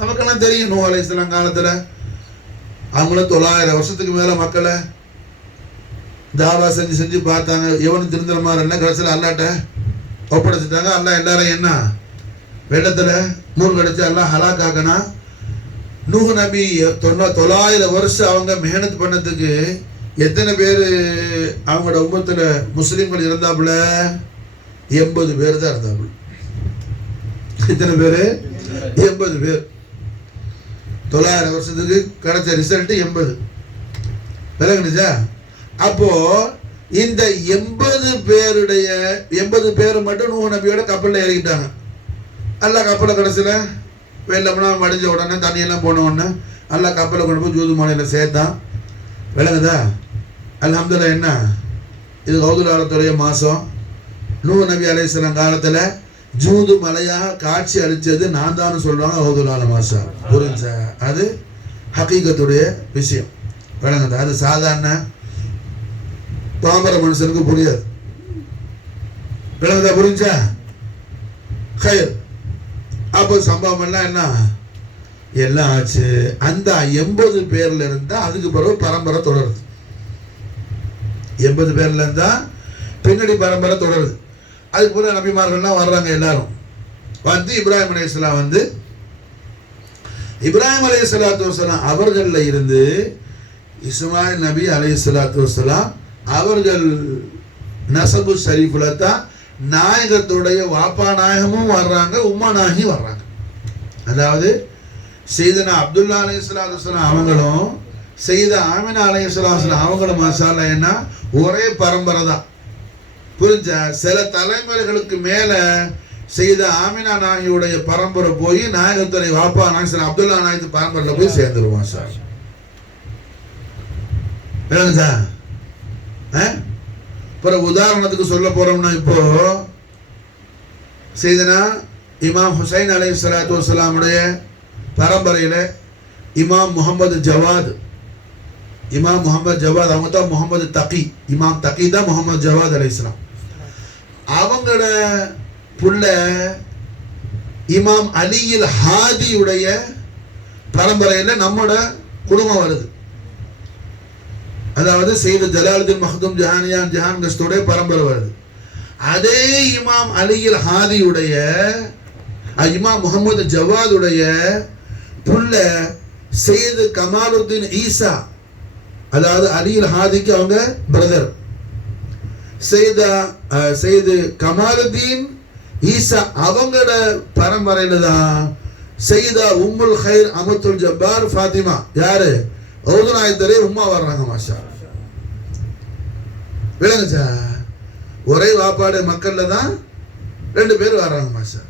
நமக்கெல்லாம் தெரியும் நூஹ் அலைஹிஸ்ஸலாம் காலத்துல அவங்களும் 900 வருஷத்துக்கு மேல மக்களை தாவா செஞ்சு பார்த்தாங்க. எவனும் திருந்துற மாதிரி என்ன, கடைசியில் அல்லாட்ட ஒப்படைச்சிட்டாங்க. அல்லாஹ் எல்லாரும் என்ன வெள்ளத்துல மூழ்கடிச்சு எல்லாம் ஹலாக்காக்கனா. நூஹ் நபி 900 வருஷம் அவங்க மெஹனத் பண்ணதுக்கு எத்தனை பேர் அவங்களோட உம்மத்துல முஸ்லிம்கள் இருந்தாப்புல? 80 பேர் தான் இருந்தாப்புல. எத்தனை பேரு? 80 பேர். 900 வருஷத்துக்கு கிடைச்ச ரிசல்ட் 80. விளங்குனுச்சா? அப்போ இந்த 80 பேருடைய 80 பேர் மட்டும் நூஹ் நபியோட கப்பல்ல இறங்கிட்டாங்க. அல்லாஹ் கப்பலை கடைசியில் வெள்ளம்னா மடிஞ்ச உடனே தண்ணியெல்லாம் போன உடனே அல்லாஹ் கப்பலை கொண்டு போய் ஜூது மலையில் சேர்த்தான். விளங்குதா? அல்ஹம்துலில்லாஹ். என்ன இது? கௌதுலாலத்துடைய மாதம். நூஹ் நபி அலைஹிஸ்ஸலாம் காலத்தில் ஜூது மலையாக காட்சி அளித்தது நான் தான் சொல்லுவாங்க. கௌதுலால மாதம். புரிஞ்சா? அது ஹக்கீகத்துடைய விஷயம். விளங்குதா? அது சாதாரண பாமர மனுஷனுக்கு புரியாது. விளங்குதா? புரிஞ்சா? கயிர். அப்போ சம்பவம் எல்லாம் என்ன எல்லாம் ஆச்சு. அந்த 80 பேர்ல இருந்தா அதுக்கு பிறகு பரம்பரை தொடருது. 80 பேர்ல இருந்தா பின்னாடி பரம்பரை தொடருது. அதுக்கு பிறகு நபிமார்கள்லாம் வர்றாங்க. எல்லாரும் வந்து இப்ராஹிம் அலைஹிஸ்ஸலாம் வந்து இப்ராஹிம் அலைஹிஸ்ஸலாத்து வஸ்ஸலாம் அவர்கள்ல இருந்து இஸ்மாயில் நபி அலைஹிஸ்ஸலாத்து வஸ்ஸலாம் அவர்கள் நசபு ஷரீஃப்ல தான் நாயகத்துடைய வாப்பா நாயகமும் வர்றாங்க, உம்மா நாயகி வர்றாங்க. அதாவது சையதுனா அப்துல்லா அலைஹிஸ்ஸலாத்து வஸ்ஸலாம் அவங்களும் சையதா ஆமினா அலைஹிஸ்ஸலாத்து வஸ்ஸலாம் அவங்களும் மாஷாஅல்லாஹ் என்ன ஒரே பரம்பரை தான். புரிஞ்சா? சில தலைமுறைகளுக்கு மேல சையதா ஆமினா நாயகியுடைய பரம்பரை போய் நாயகத்துடைய வாப்பா நாயகன் அப்துல்லா நாயகத்து பரம்பரையில் போய் சேர்ந்துருவோம். மாஷாஅல்லாஹ். விளங்குதா? அப்புறம் உதாரணத்துக்கு சொல்ல போறோம்னா, இப்போ சையதுனா இமாம் ஹுசைன் அலைஹிஸ்ஸலாத்து வஸ்ஸலாமுடைய பரம்பரையில் இமாம் முகமது ஜவாத் அவங்க தான் முகமது தகி. இமாம் தகி தான் முகமது ஜவாத் அலைஹிஸ்ஸலாம். அவங்களோட புள்ள இமாம் அலியில் ஹாதியுடைய பரம்பரையில் நம்மோட குடும்பம் வருது. அதாவது சையது ஜலாலுதீன் மக்தூம் ஜஹான் கஸ்தோடைய பரம்பரை வருது. அதே இமாம் அலியில் ஹாதியுடைய இமாம் முகமது ஜவாதுடைய புள்ள சையது கமாலுத்தீன் ஈசா, அதாவது அலியில் ஹாதிக்கு அவங்க பிரதர். சையது கமாலுத்தீன் ஈசா அவங்களோட பரம்பரையில தான் சையதா உம்முல் ஹைர் அமத்துல் ஜப்பார் ஃபாத்திமா யாரு நாயகத்தரே உம்மா வர்றாங்க. மாஷா. விளங்குச்சா? ஒரே வாப்பாடு மக்கள்ல தான் 2 பேர் வர்றாங்க. மாஷா.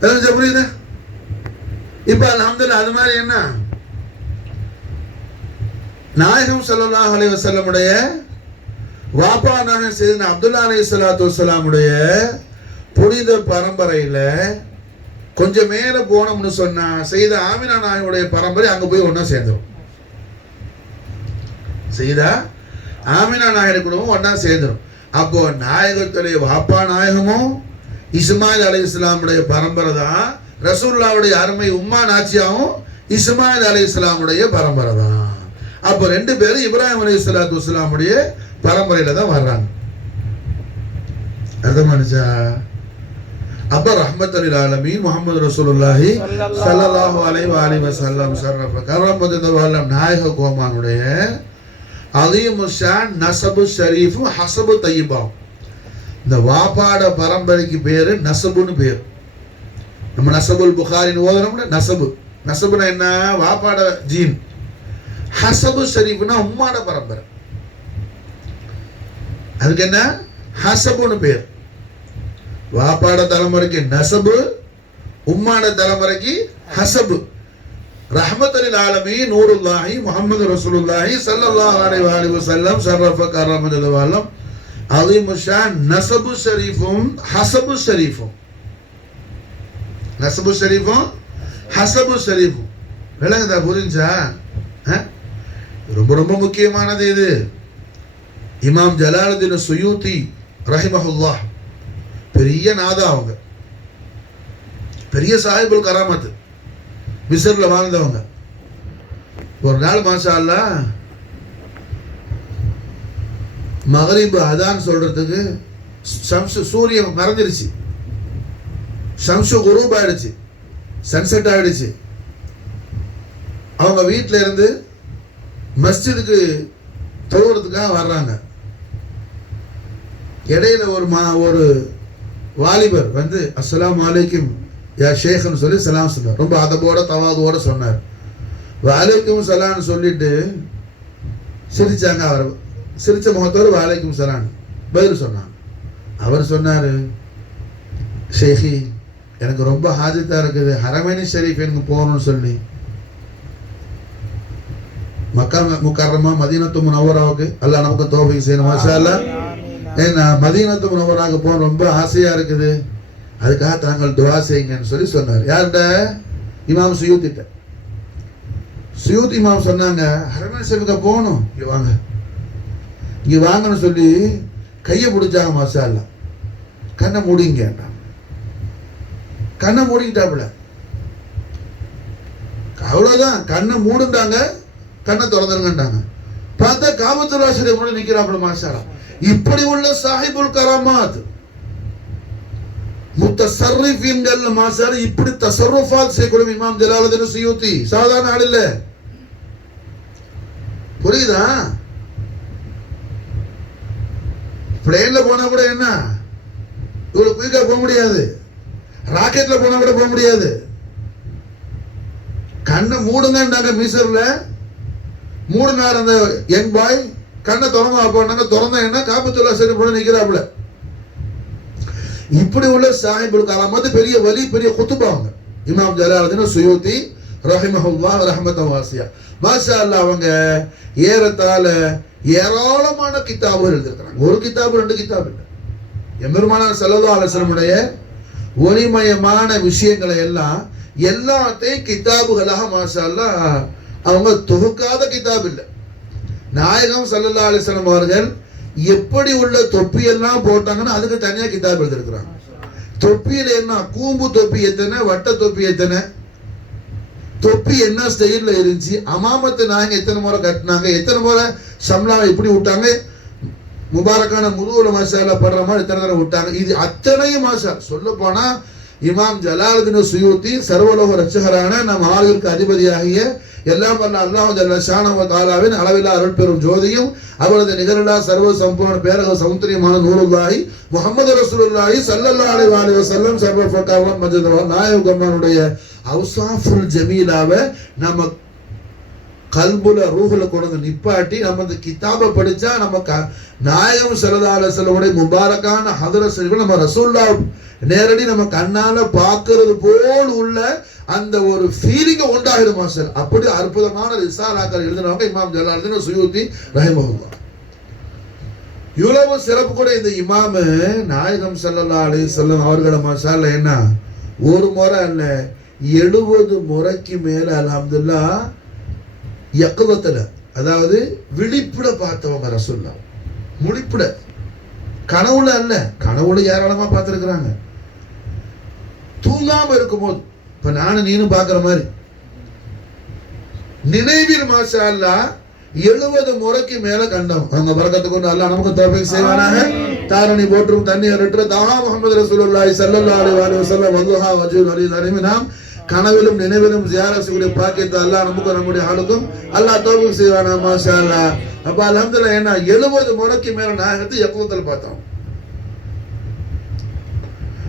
விளங்குச்சா? புரியுதா? இப்ப அல்ஹம்துலில்லாஹ். அது மாதிரி என்ன நாயகம் ஸல்லல்லாஹு அலைஹி வஸல்லமுடைய வாப்பா நாயகம் சையதுனா அப்துல்லா அலைஹிஸ்ஸலாத்து வஸ்ஸலாமுடைய புனித பரம்பரையில கொஞ்சம் மேல போனோம்னு சொன்னா சையதா ஆமினா நாயகியுடைய பரம்பரை அங்க போய் ஒன்னா சேர்ந்துரும். சையதா ஆமினா நாயகி குடும்பம் ஒன்னா சேர்ந்துரும். அப்போ நாயகத்துடைய வாப்பா நாயகமும் இஸ்மாயில் அலைஹிஸ்ஸலாமுடைய பரம்பரை தான். ரசூலுல்லாஹ்வுடைய அருமை உம்மா நாச்சியாவும் இஸ்மாயில் அலைஹிஸ்ஸலாமுடைய பரம்பரை தான். அப்போ 2 பேரும் இப்ராஹிம் அலைஹிஸ்ஸலாத்து வஸ்ஸலாமுடைய பரம்பரையில தான் வர்றாங்க. அர்த்தமானுச்சா? அப்ப ரஹ்மத்துல் ஆலமீன் முஹம்மது ரசூலுல்லாஹி ஸல்லல்லாஹு அலைஹி வஸல்லம் ஷரஃப கரமத்துல் வல்லம் நாயக கோமானுடைய அலீமு ஷான் நஸபு ஷரீஃபு ஹஸபு தய்யிபா இந்த வாப்பாட பரம்பரைக்கு பேரு நசபுன்னு பேர். நம்ம நசபுல் புகாரின்னு ஓதுனோம்னா நசபு. நசபுனா என்ன? வாப்பாட ஜீன். ஹசபு ஷரீஃப்னா உம்மாட பரம்பரை. அதுக்கு என்ன? ஹசபுன்னு பேர். வாப்பாட தலைமுறைக்கு நசபு, உம்மாட தலைமுறைக்கு ஹசபு. ரஹ்மத்துல் ஆலமீன் நூருல்லாஹி முஹம்மது ரசூலுல்லாஹி ஸல்லல்லாஹு அலைஹி வஸல்லம் ஷரஃப கரம ஜலவாலம் அலீமு ஷான் நஸபு ஷரீஃபும் ஹஸபு ஷரீஃபும். நஸபு ஷரீஃபும் ஹஸபு ஷரீஃபும் விளங்குதா? புரிஞ்சா? ரொம்ப ரொம்ப முக்கியமானது இது. இமாம் ஜலாலுத்தீன் சுயூத்தி ரஹிமஹுல்லாஹ் பெரிய நாதா, அவங்க பெரிய சாஹிபுல் கராமத், மிஸ்ர்ல வாழ்ந்தவங்க. ஒரு நாள் மாஷா அல்லாஹ் மகரிப் அதான் சொல்றதுக்கு ஷம்சு சூரியன் மறைஞ்சிருச்சு, ஷம்சு குரூப் ஆயிடுச்சு, சன்செட் ஆயிடுச்சு. அவங்க வீட்டில இருந்து மஸ்ஜிதுக்கு தொழுகிறதுக்காக வர்றாங்க. இடையில ஒரு வாலிபர் வந்து அஸ்ஸலாமு அலைக்கும் யா ஷேக்னு சொல்லி சலாம் சொன்னார். ரொம்ப அதபோட தவாதோட சொன்னார். வலைக்கும் சலான்னு சொல்லிட்டு சிரிச்சாங்க. அவர் சிரிச்ச முகத்தோடு வலைக்கும் சலான் பதில் சொன்னாங்க. அவர் சொன்னார், ஷேഖி எனக்கு ரொம்ப ஹாஜத்தா இருக்குது, ஹரமைனி ஷரீஃப் எனக்கு போகணும்னு சொல்லி மக்கா முக்கர்ரமா மதீனத்து முனவ்வராவுக்கு அல்லாஹ் நமக்கு தௌஃபீக் செய்யணும். மாஷா அல்லாஹ். ஏன்னா மதீனத்து முனவ்வராவுக்கு போக ரொம்ப ஆசையா இருக்குது, அதுக்காக தாங்கள் துவா செய்யுங்கன்னு சொல்லி சொன்னார். யார்கிட்ட? இமாம் சுயூத்திட்ட. சுயூத் இமாம் சொன்னாங்க, ஹரமைனி ஷரீஃப்க்கு போகணும், இங்க வாங்க, இங்க வாங்கன்னு சொல்லி கையை பிடிச்சாங்க. மாஷா அல்லாஹ். கண்ணை மூடிங்க, கண்ணை மூடிக்கிட்டாப்புல. அவ்வளவுதான், கண்ணை மூடுண்டாங்க, கண்ணை திறந்துருங்கண்டாங்க. பார்த்தா காபத்துல்லா ஷரீஃப் கூட நிக்கிறாப்புல. மாஷா அல்லாஹ். இப்படி உள்ள சாஹிபுல் கராமாத் முத்தஸர்ரிஃபீன்கள் மாஷா அல்லாஹ் இப்படி தஸர்ருஃபாத் செய்யக்கூடிய இமாம் ஜலாலுத்தீன் சுயூத்தி சாதாரண ஆள் இல்ல. புரியுதா? பிளேன்ல போனா கூட என்ன இவ்வளவு குயிக்கா போக முடியாது, ராக்கெட்ல போனா கூட போக முடியாது. கண்ணை மூடுங்கன்றாங்க. மீசர்ல மூடுனார் அந்த யங் பாய். கண்ணை திறந்தா போனாங்க. திறந்த என்ன காபத்துல்லா ஷரீஃப் கூட நிக்கிறாப்புல. இப்படி உள்ள சாஹிபுல் கராமத் பெரிய வலி, பெரிய குத்துபா அவங்க இமாம் ஜலாலுத்தீன் சுயூத்தி ரஹிமஹுல்லாஹ் ரஹ்மத்தன் வாசியா. மாஷா அல்லாஹ். அவங்க ஏறத்தாழ ஏராளமான கிதாபுகள் எழுதியிருக்கிறாங்க. ஒரு கிதாபு ரெண்டு கிதாபு இல்லை. எம்பெருமானார் ஸல்லல்லாஹு அலைஹி வஸல்லம் உடைய ஒளிமயமான விஷயங்களை எல்லாம் எல்லாத்தையும் கிதாபுகளாக மாஷா அல்லாஹ் அவங்க தொகுக்காத கிதாப் இல்லை. நாயகம் ஸல்லல்லாஹு அலைஹி வஸல்லம் அவர்கள் எப்படி உள்ள தொப்பியெல்லாம் போட்டாங்கன்னா அதுக்கு தனியா கிதாப் எழுதியிருக்கிறாங்க. தொப்பியில என்ன கூம்பு தொப்பி எத்தனை, வட்ட தொப்பி எத்தனை, தொப்பி என்ன ஸ்டைல்ல இருந்துச்சு, அமாமத்து நாயகம் எத்தனை முறை கட்டினாங்க, எத்தனை முறை சம்லாவை இப்படி விட்டாங்க, முபாரக்கான முதுகுல மாஷா அல்லாஹ் படுற மாதிரி எத்தனை தடவை விட்டாங்க. இது அத்தனையும் மாஷா சொல்ல போனா இமாம் ஜலாலுத்தீன் சுயூத்தி சர்வலோக ரட்சகரான நம் ஆளுக்கு அதிபதியாகிய எல்லாம் வல்ல அல்லாஹ் ஜல்ல ஷானஹு வ தஆலாவின் அளவிலா அருள் பெரும் ஜோதியும் அவரது நிகரில்லா சர்வ சம்பூர்ண பேரக சௌந்தரியமான நூறுல்லாஹி முஹம்மது ரசூலுல்லாஹி ஸல்லல்லாஹு அலைஹி வஸல்லம் சர்வ ஃபகாவன் மஜ்தவ நாயகமானுடைய அவுசாஃபுல் ஜமீலாவை நம்ம கல்புல ரூஹுல கொண்டு நிப்பாட்டி நம்ம இந்த கிதாபை படிச்சா நம்ம நாயகம் ஸல்லல்லாஹு அலைஹி வஸல்லம் முபாரக்கான ஹதரத் ஷரீஃப் நம்ம ரசூலுல்லாஹ் நேரடி நம்ம கண்ணால பார்க்கிறது போல் உள்ள அந்த ஒரு ஃபீலிங் உண்டாகிடும் மாஸ்டர். அப்படி அற்புதமான ரிசாலாக்கள் எழுதினவங்க இமாம் ஜலாலுத்தீன் சுயூத்தி ரஹிமஹுல்லாஹ். இவ்வளவு சிறப்பு கூட இந்த இமாம் நாயகம் ஸல்லல்லாஹு அலைஹி வஸல்லம் அவர்களை மாஷா அல்லாஹ் என்ன ஒரு முறை அல்ல 70 முறைக்கு மேல அல்ஹம்துலில்லாஹ் யக்லத்துல, அதாவது விழிப்புல பார்த்தவங்க ரசூலுல்லாஹ். முழிப்புல, கனவுல அல்ல. கனவுல ஏராளமா பார்த்திருக்கிறாங்க. தூங்காம இருக்கும்போது இப்ப நானும் நீனும் பாக்குற மாதிரி நினைவில் மாஷா அல்லாஹ் 70 முறைக்கு மேல கண்டோம். அவங்க பரக்கத்தை கொண்டு அல்லாஹ் நமக்கு தௌஃபீக் செய்வானாக. தாரணி போற்றும் தண்ணி அரற்ற தஹா முஹம்மது ரசூலுல்லாஹி ஸல்லல்லாஹு அலைஹி வஸல்லம் வல்லுஹா வஜூல் அலி அலிமி. நாம் கனவிலும் நினைவிலும் ஜியாரத் செய்யக்கூடிய பாக்கியத்தை அல்லாஹ் நமக்கு நம்முடைய ஆளுக்கும் அல்லாஹ் தௌஃபீக் செய்வானா. மாஷா அல்லாஹ். அப்ப அல்ஹம்துலில்லாஹ் என்ன 70 முறைக்கு மேல நாயகத்தை யக்லத்தில் பார்த்தோம்.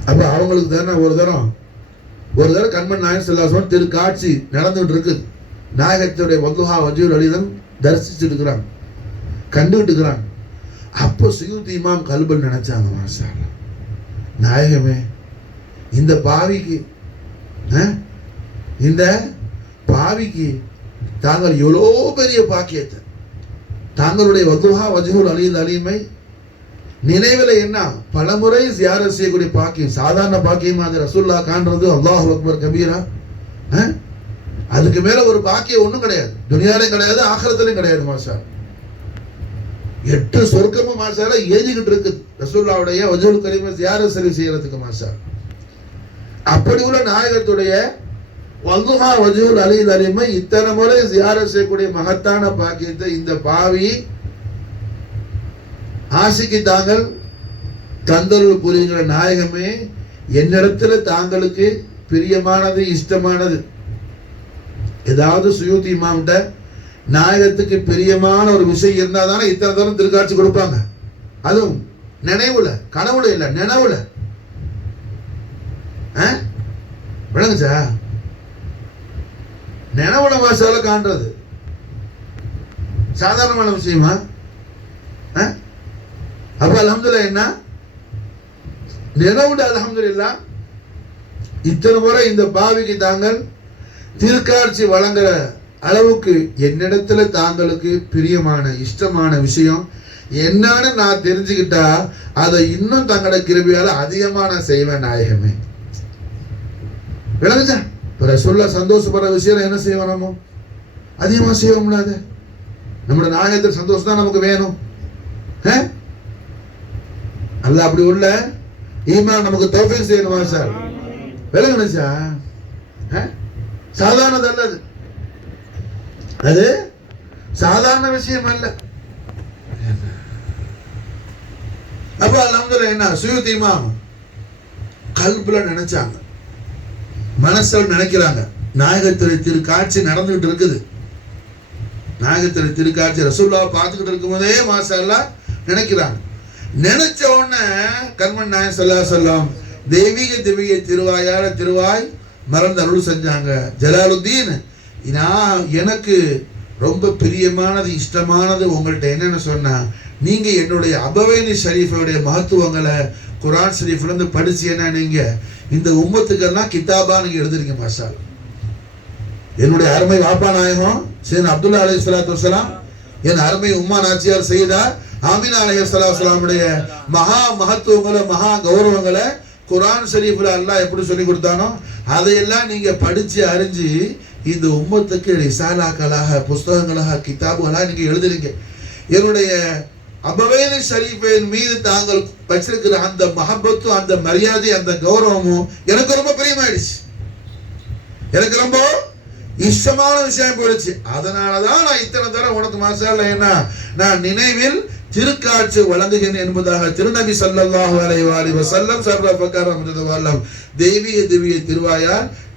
அப்ப அவங்களுக்கு தானே ஒரு தரம் கண்மணி நாயகம் ஸல்லல்லாஹு திரு காட்சி நடந்துகிட்டு இருக்குது. நாயகத்துடைய வதுஹா வஜூர் அலிதன் தரிசிச்சுட்டு இருக்கிறாங்க, கண்டுகிட்டு இருக்கிறாங்க. அப்போ சுயூத்தி இமாம் கல்பல் நினைச்சாங்க, மாஷா அல்லாஹ், நாயகமே இந்த பாவிக்கு தாங்கள் எவ்வளோ பெரிய பாக்கியத்தை, தாங்களுடைய வதுஹா வஜூர் அலில் அலிமை நினைவில் என்ன பலமுறை ஜியாரத் செய்யக்கூடிய பாக்கியம், சாதாரண பாக்கியம் அது ரசூலுல்லாஹ் காண்றது அல்லாஹு அக்பர் கபீரா. அதுக்கு மேல ஒரு பாக்கியம் ஒண்ணும் கிடையாது, துனியாலையும் கிடையாது, ஆகிரத்திலையும் கிடையாது. மாஷா 8 சொர்க்கமும் மாஷா ஏறிக்கிட்டு இருக்கு ரசூலுல்லாஹ்வுடைய வஜூல் கரீமை ஜியாரத் செய்யறதுக்கு. மாஷா அப்படி உள்ள நாயகத்துடைய வதுஹா வஜூல் அலில் அலிமை இத்தனை முறை ஜியாரத் செய்யக்கூடிய மகத்தான பாக்கியத்தை இந்த பாவி ஆசிக்கு தாங்கள் தந்தருள் புரிகிற நாயகமே, என்னிடத்துல தாங்களுக்கு பிரியமானது இஷ்டமானது ஏதாவது சுயூத்தி இமாம்கிட்ட நாயகத்துக்கு பிரியமான ஒரு விஷயம் இருந்தா தானே இத்தனை தரம் திருக்காட்சி கொடுப்பாங்க. அதுவும் நினைவுல, கனவுல இல்ல, நினைவுல. விளங்குச்சா? நினைவுல வாசால காண்றது சாதாரணமான விஷயமா? அப்ப அல்ஹம்துலில்லாஹ் என்ன நினைவுட அல்ஹம்துலில்லாஹ் இத்தனை முறை இந்த பாவிக்கு தாங்கள் திருக்காட்சி வழங்குற அளவுக்கு என்னிடத்துல தாங்களுக்கு பிரியமான இஷ்டமான விஷயம் என்னன்னு நான் தெரிஞ்சுக்கிட்டா அதை இன்னும் தங்களோட கிருபையால அதிகமான செய்வேன் நாயகமே. விளங்குச்சா? ரசூலுல்லாஹ் சந்தோஷப்படுற விஷயம் என்ன செய்வோம், நம்ம அதிகமா செய்ய முடியாது. நம்மளோட நாயகத்தில் சந்தோஷம் தான் நமக்கு வேணும். அல்லாஹ் அப்படி உள்ள ஈமான் நமக்கு தௌஃபீக் செய்யணுமா சார்? விளங்குச்சா? சாதாரணது அல்ல, அது சாதாரண விஷயம் அல்ல. அப்ப அல்ஹம்துலில்லாஹ் என்ன சுயூத்தி இமாம் கல்புல நினைச்சாங்க, மனசுல நினைக்கிறாங்க, நாயகத்துடைய திருக்காட்சி நடந்துகிட்டு இருக்குது. நாயகத்துடைய திருக்காட்சி ரசூலுல்லாஹ் பார்த்துக்கிட்டு இருக்கும் போதே மாஷா அல்லாஹ் நினைக்கிறாங்க. நினைச்ச உடனே கண்மணி நாயகம் ஸல்லல்லாஹு அலைஹி வஸல்லம் தெய்வீக திருவாய் மறந்து அருள் செஞ்சாங்க. ஜலாலுத்தீன், நான் எனக்கு ரொம்ப பிரியமானது இஷ்டமானது உங்கள்கிட்ட என்னன்னு சொன்னா, நீங்க என்னுடைய அபவைனி ஷரீஃபுடைய மகத்துவங்களை குர்ஆன் ஷரீஃப்ல இருந்து படிச்சீங்கன்னா நீங்க இந்த உம்மத்துக்கெல்லாம் கிதாபா நீங்க எழுதுறீங்க. மாஷா அல்லாஹ். என்னுடைய அருமை வாப்பா நாயகம் சையத் அப்துல்லா அலைஹிஸ்ஸலாத்து வஸலாம், என் அருமை உம்மா நாச்சியார் செய்தா ஆமினா அலைஹிஸ்ஸலாத்து வஸலாமுடைய மகா மகத்துவங்களை மகா கௌரவங்களை குர்ஆன் ஷரீஃப்ல அல்லாஹ் எப்படி சொல்லி கொடுத்தானோ அதையெல்லாம் நீங்க படிச்சு அறிஞ்சு இந்த உம்மத்துக்கு ரிசாலாக்களாக புஸ்தகங்களாக கிதாபுகளாக நீங்க எழுதுறீங்க. என்னுடைய அபவைனி ஷரீஃபின் மீது தாங்கள் வச்சிருக்கிற அந்த மஹப்பத்தும் அந்த மரியாதை அந்த கௌரவமும் எனக்கு ரொம்ப பிரியமாயிடுச்சு, எனக்கு ரொம்ப இஷ்டமான விஷயம் போயிடுச்சு. அதனாலதான் நான் இத்தனை தரம் உனக்கு மாஷா அல்லாஹ் என்ன நான் நினைவில் திருக்காட்சி வழங்குகிறேன் என்பதாக திருநபி ஸல்லல்லாஹு அலைஹி வஸல்லம் சர்வபக்கரம் தெய்வீக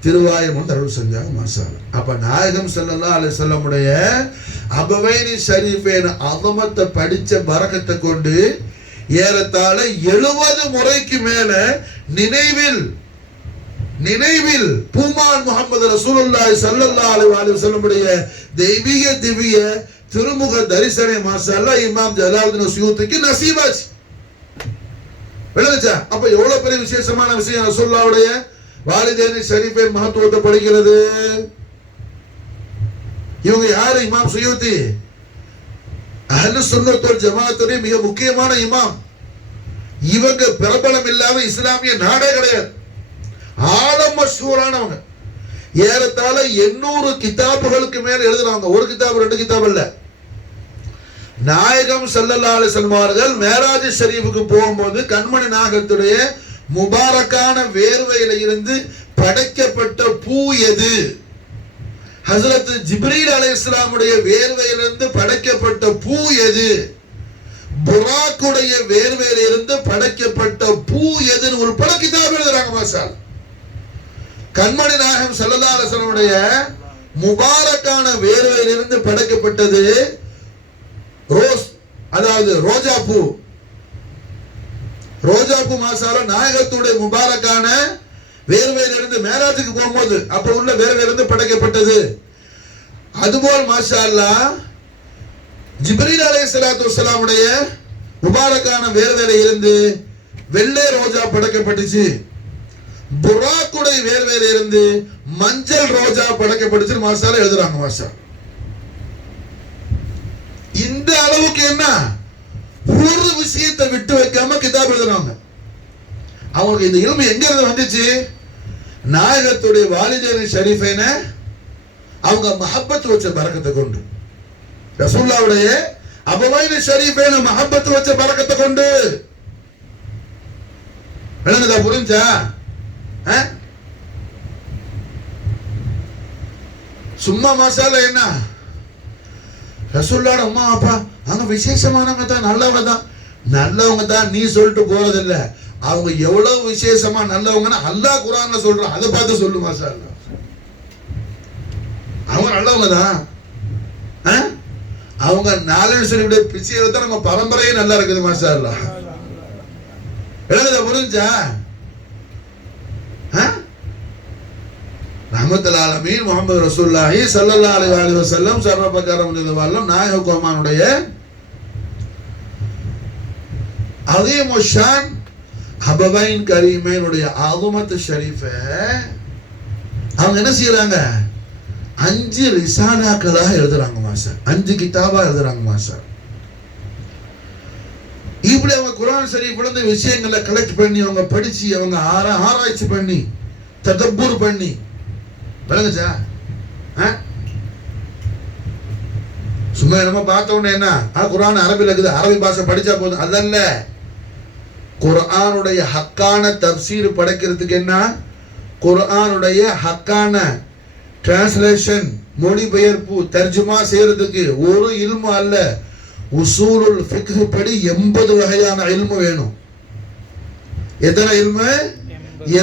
திருவாயம் அருள் செஞ்சாங்க. மாஷா அல்லாஹ். அப்ப நாயகம் ஸல்லல்லாஹு அலைஹி வஸல்லம் உடைய அபவைனி ஷரீஃபின் அஸமத்தை படிச்ச பரக்கத்தை கொண்டு ஏறத்தாழ 70 முறைக்கு மேல நினைவில் பூமான் முஹம்மது ரசூலுல்லாஹி ஸல்லல்லாஹு அலைஹி வஸல்லம் உடைய திவ்ய திருமுக தரிசனை மாஷா அல்லாஹ் இமாம் ஜலாலுத்தீன் சுயூத்திக்கு நசீபாச்சு. விளங்குச்சா? அப்ப எவ்வளவு பெரிய விசேஷமான விஷயம் ரசூலுல்லாஹ்வுடைய வாலிதைனி ஷரீஃபின் மகத்துவத்தை படிக்கிறது. இவங்க யாரு? இமாம் சுயூத்தி அஹ்லுஸ் சுன்னத் வல் ஜமாஅத்துடைய மிக முக்கியமான இமாம். இவங்க பிரபலம் இல்லாத இஸ்லாமிய நாடே கிடையாது. ஆலம் மஷ்ஹூரானவங்க. ஏறத்தாழ 800 கிதாபுகளுக்கு மேல எழுதுறாங்க. ஒரு கிதாபு 2 கிதாபு இல்ல. நாயகம் ஸல்லல்லாஹு அலைஹி வஸல்லம் அவர்கள் மேராஜ் ஷரீஃபுக்கு போகும்போது கண்மணி நாயகத்துடைய முபாரக்கான வேர்வையில இருந்து படைக்கப்பட்ட பூ எது? ஹஜ்ரத் ஜிப்ரீல் அலைஹிஸ்ஸலாமுடைய வேர்வையிலிருந்து படைக்கப்பட்ட பூ எது? புராக்குடைய வேர்வையில இருந்து படைக்கப்பட்ட பூ எதுன்னு ஒரு பல கிதாபு எழுதுறாங்க. மாஷா அல்லாஹ். கண்மணி நாயகம் ஸல்லல்லாஹு அலைஹி வஸல்லம் உடைய முபாரக்கான வேர்வையிலிருந்து படைக்கப்பட்டது ரோஸ், அதாவது ரோஜா பூ. ரோஜாப்பூ மாசால நாயகத்துடைய முபாரக்கான வேர்வையிலிருந்து மேராஜுக்கு போகும்போது அப்ப உள்ள வேர்வையிலிருந்து படைக்கப்பட்டது. அதுபோல் மாஷா அல்லாஹ் ஜிப்ரீல் அலைஹிஸ்ஸலாத்து வஸ்ஸலாமுடைய முபாரக்கான வேர்வையில இருந்து வெள்ளை ரோஜா படைக்கப்பட்டுச்சு. புராக்குடைய வேர்வையில இருந்து மஞ்சள் ரோஜா படைக்கப்பட்டுச்சு. மாஷால எழுதுறாங்க. மாஷா இந்த அளவுக்கு என்ன ஒரு விஷயத்தை விட்டு வைக்காம கிதாப் எழுதுறாங்க. அவங்களுக்கு இந்த இல்மு எங்க இருந்து வந்துச்சு? நாயகத்துடைய வாலிதைன் ஷரீஃபைன அவங்க மஹப்பத் வச்ச பரக்கத்தை கொண்டு, ரசூலுல்லாஹ்வுடைய அபவைன் ஷரீஃபைன மஹப்பத் வச்ச பரக்கத்தை கொண்டு. விளங்குதா? புரிஞ்சா? சும்மா மசாலா என்ன ரசூலுல்லாஹ் அம்மா அப்பா அவங்க விசேஷமானவங்க தான், நல்லவங்க தான். நல்லவங்க தான் நீ சொல்லிட்டு போறதில்ல. அவங்க எவ்வளவு விசேஷமா நல்லவங்கன்னா அல்லாஹ் குர்ஆன்ல சொல்றான். அதை பார்த்து சொல்லு. மாஷா அல்லாஹ் அவங்க நல்லவங்க தான். அவங்க நாலு சொல்லிவிட பிச்சையில தான் நம்ம பரம்பரையே நல்லா இருக்குது. மாஷா அல்லாஹ் எழுத புரிஞ்சா? ரஹ்மத்துல் ஆலமீன் முஹம்மது ரசூலுல்லாஹி ஸல்லல்லாஹு அலைஹி வஸல்லம் சர்வபகாரம் நிலவாலம் நாயக கோமானுடைய அதீம் ஷான் ஹபவைன் கரீமைனுடைய ஆதுமத் ஷரீஃபை அவங்க என்ன செய்யறாங்க? 5 ரிசாலாக்களாக எழுதுறாங்க. மாஷா 5 கிதாபா எழுதுறாங்க. மாஷா இப்படி அவங்க குர்ஆன் ஷரீஃப்ல இருந்து விஷயங்களை கலெக்ட் பண்ணி அவங்க படிச்சு அவங்க ஆராய்ச்சி பண்ணி ததப்பூர் பண்ணி. விளங்குச்சா? சும்மா நம்ம பார்த்த உடனே என்ன குர்ஆன் அரபில இருக்குது, அரபி பாஷை படிச்சா போதும் அதல்ல. குர்ஆனுடைய ஹக்கான தப்சீர் படைக்கிறதுக்கு என்ன? குர்ஆனுடைய ஹக்கான டிரான்ஸ்லேஷன் மொழிபெயர்ப்பு தர்ஜுமா செய்யறதுக்கு ஒரு இல்மு அல்ல, உசூலுல் ஃபிக்ஹ் படி 80 வகையான இல்மு வேணும். எத்தனை இல்மு?